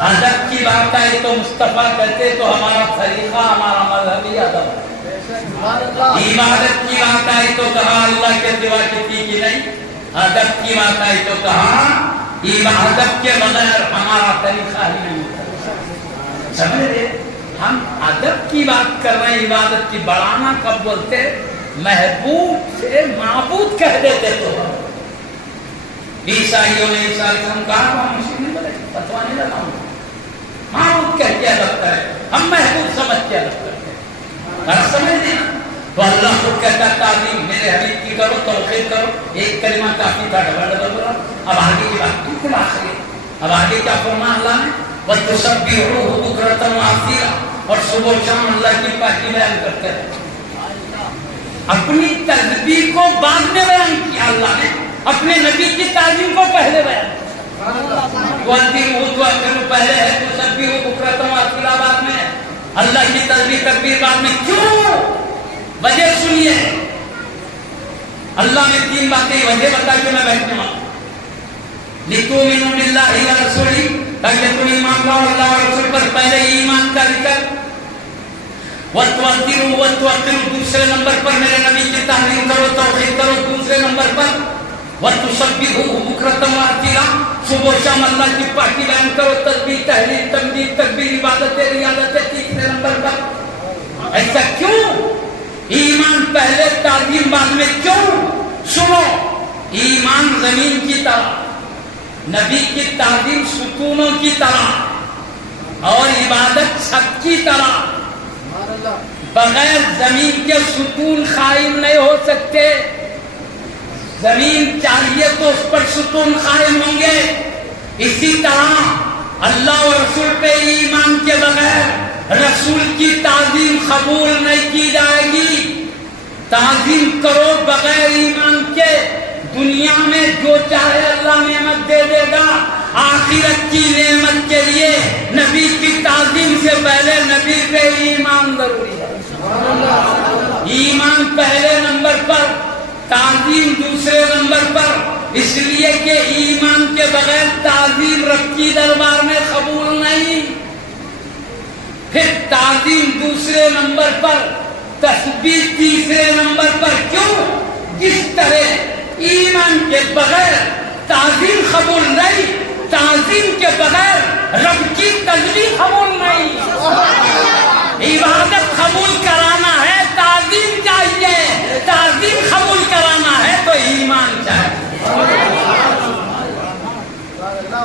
ادب کی بات آئی تو مصطفیٰ کہتے تو ہمارا طریقہ ہمارا مذہبی ادب ہے۔ عبادت کی بات آئی تو کہا اللہ کے سوا کسی کی نہیں، ادب کی بات آئی تو کہا ادب کے بغیر ہمارا طریقہ ہی نہیں ہوتا۔ سمجھ رہے؟ ہم ادب کی بات کر رہے ہیں، عبادت کی بڑھانا کب بولتے؟ محبوب سے معبود کہہ دیتے تو عیسائیوں نے عیسیٰ علیہ السلام کہا تو ہم مسلم نہیں بولے، فتویٰ نہیں لگاؤں، معبود کہہ کے ادب کرے، ہم محبوب سمجھ کے ادب کرتے ہیں، سمجھ دیں۔ تو اللہ خود کہتا تعظیم میرے حبیب کی کرو، توقیر کرو، ایک کلمہ کافی تھا، ڈبل ڈبل بولا۔ اب آگے کی بات بالکل آخری، اب آگے کیا فرمایا اللہ نے؟ وَتُسَبِّحُوهُ بُكْرَةً وَأَصِيلًا، اور صبح و شام اللہ کی پاکی بیان کرتے رہے۔ اپنی تسبیح کو بعد میں بیان کیا اللہ نے، اپنے نبی کی تعظیم کو پہلے بیان کیا۔ وَأَنذِرْهُ تُوَقِّرُ پہلے ہے، تُسَبِّحُوهُ بُكْرَةً وَأَصِيلًا بعد میں، اللہ کی تسبیح تکبیر بعد میں۔ کیوں؟ وجہ سنیے، اللہ نے تین باتیں وجہ بتا کے میں بیٹھنے والا لِتُؤْمِنُوا بِاللَّهِ وَرَسُولِهِ، تاکہ تم ایمان لاؤ اللہ اور رسول پر، پہلے ایمان کا ذکر۔ وَتُوَقِّرُوا دوسرے نمبر پر میرے نبی کی تعظیم کرو، توقیر کرو دوسرے نمبر پر۔ وَتُسَبِّحُوهُ بُكْرَةً وَأَصِيلًا، صبح و شام اللہ کی پاکی بیان کرو، تسبیح تحلیل تمجید تکبیر عبادت ریاضت تیسرے نمبر پر۔ ایسا کیوں؟ ایمان پہلے تعظیم بعد میں، کیوں؟ سنو، ایمان زمین کی طرح، نبی کی تعظیم ستونوں کی طرح، اور عبادت چھت کی طرح، بغیر زمین کے ستون قائم نہیں ہو سکتے۔ زمین چاہیے تو اس پر ستون قائم ہوں گے۔ اسی طرح اللہ و رسول پہ ایمان کے بغیر رسول کی تعظیم قبول نہیں کی جائے گی۔ تعظیم کرو بغیر ایمان کے، دنیا میں جو چاہے اللہ نعمت دے دے گا، آخرت کی نعمت کے لیے نبی کی تعظیم سے پہلے نبی پہ ایمان ضروری ہے۔ ایمان پہلے نمبر پر، تعظیم دوسرے نمبر پر، اس لیے کہ ایمان کے بغیر تعظیم رب کی دربار میں قبول نہیں۔ پھر تعظیم دوسرے نمبر پر، تسبیح تیسرے نمبر پر۔ کیوں؟ جس طرح ایمان کے بغیر تعظیم قبول نہیں، تعظیم کے بغیر رب کی تسبیح قبول نہیں۔ عبادت قبول کرانا ہے تعظیم چاہیے، تعظیم قبول کرانا ہے تو ایمان چاہیے۔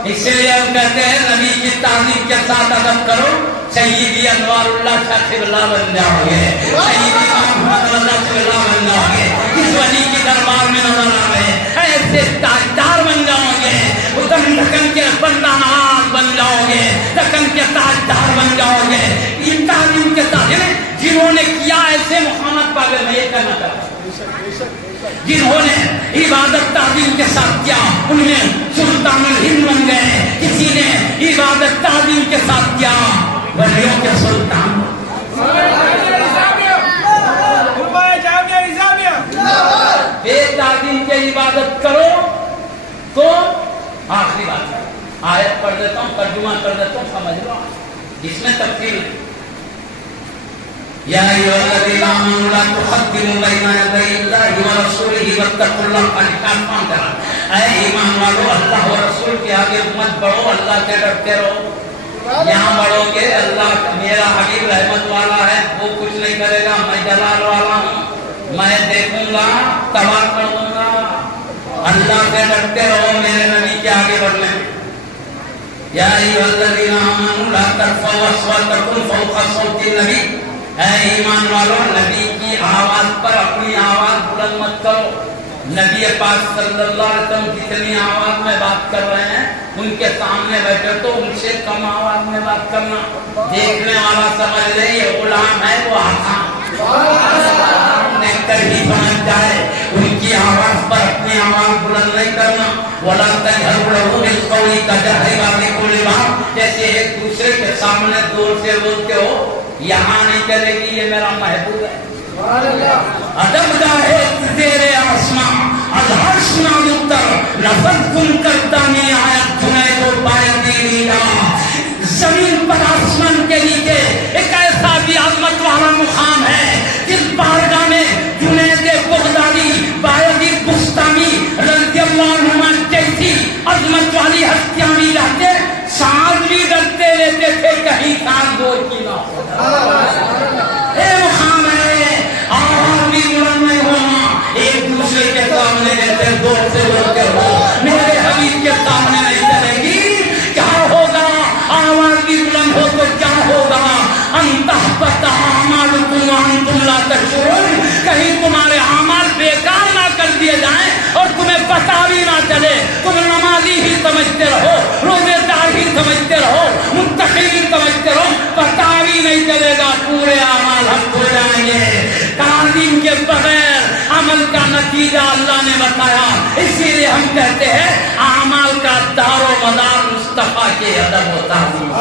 اس لیے ہم کہتے ہیں نبی کی تعظیم کے ساتھ ادب کرو، سیدی انوار اللہ شاہ قبلہ بن جاؤ گے، سیدی محمد اللہ قبلہ بن جاؤ گے، اس ولی کی دربار میں نظر آ رہے ایسے تاجدار بن جاؤ گے، دکن کے بندہ نواز بن جاؤ گے، دکن کے تاجدار بن جاؤ گے۔ یہ تعلیم کے ساتھ جنہوں نے کیا ایسے محمد پاگل میں یہ کہنا چاہتا ہوں، جنہوں نے عبادت تعظیم کے ساتھ کیا ان میں سلطان الہند بن گئے، کسی نے عبادت تعظیم کے ساتھ کیا ولیوں کے سلطان۔ بے تعظیم کے عبادت کرو تو آخری بات ہے، آیت پڑھ دیتا ہوں، ترجمہ کر دیتا ہوں، سمجھ لو، اس میں تفصیل ہے۔ یا ایھا الذین آمنوا لا تقدموا بین یدی اللہ ورسولہ واتقوا اللہ، پہچان کرا، اے ایمان والو اللہ و رسول کے آگے مت بڑھو، اللہ سے ڈرتے رہو۔ یہاں بڑھو گے اللہ میرا حبیب رحمت والا ہے، وہ کچھ نہیں کرے گا، میں جلال والا ہوں، میں دیکھوں گا تباہ کر دوں گا۔ اللہ سے ڈرتے رہو میرے نبی کے آگے بڑھنے میں۔ یا ایھا الذین آمنوا لا ترفعوا اصواتکم فوق صوت النبی، اے ایمان والو نبی کی آواز پر اپنی آواز بلند مت کرو۔ نبی پاک صلی اللہ علیہ وسلم جتنی آواز میں بات کر رہے ہیں ان کے سامنے بیٹھے تو ان سے کم آواز میں بات کرنا، دیکھنے والا سمجھ لے یہ غلام ہے وہ آسان دیکھ کر ہی سمجھ جائے، ان کی اونچی آواز پر اپنی آواز بلند نہیں کرنا. وَلَا تَجْهَرْ لَهُ بِالْقَوْلِ كَجَهْرِ بَعْضِكُمْ لِبَعْضٍ جیسے ایک دوسرے کے سامنے زور سے بولتے ہو. یہاں نہیں چلے گی, یہ میرا محبوب ہے. ادب گاہے تیرے آسمان از ہر سنا اتر لفظ گم کرتا نہیں آیا تمہیں تو پائے زمین پر آسمان کے نیچے ایک ایسا بھی عظمت والا مقام ہے جس بارگاہ میں جنید بغدادی بایزی بستانی رضی اللہ عنہ جیسی عظمت والی ہستیاں بھی رہتے, سانس بھی ڈرتے لیتے تھے کہیں سانس دو کی نہ ہو. اے مقام ہے, آواز بھی بلند نہیں ہونا, ایک دوسرے کے سامنے جیسے دور سے بولتے ہو, میرے حبیب کے سامنے نہیں چلے گی. کیا ہوگا آواز بھی بلند ہو تو کیا ہوگا؟ انتحبط اعمالکم وانتم لا تشعرون, کہیں تمہارے اعمال بیکار نہ کر دیے جائیں اور تمہیں پتہ بھی نہ چلے. تم نمازی ہی سمجھتے رہو, روزے دار ہی سمجھتے رہو, متقی ہی سمجھتے رہو, پتہ بھی نہیں چلے گا, پورے اعمال حق ہو جائیں گے. تعلیم کے بغیر عمل کا نتیجہ اللہ نے بتایا, اسی لیے ہم کہتے ہیں اعمال کا دار و مدار مصطفیٰ کے ادب و تعظیم.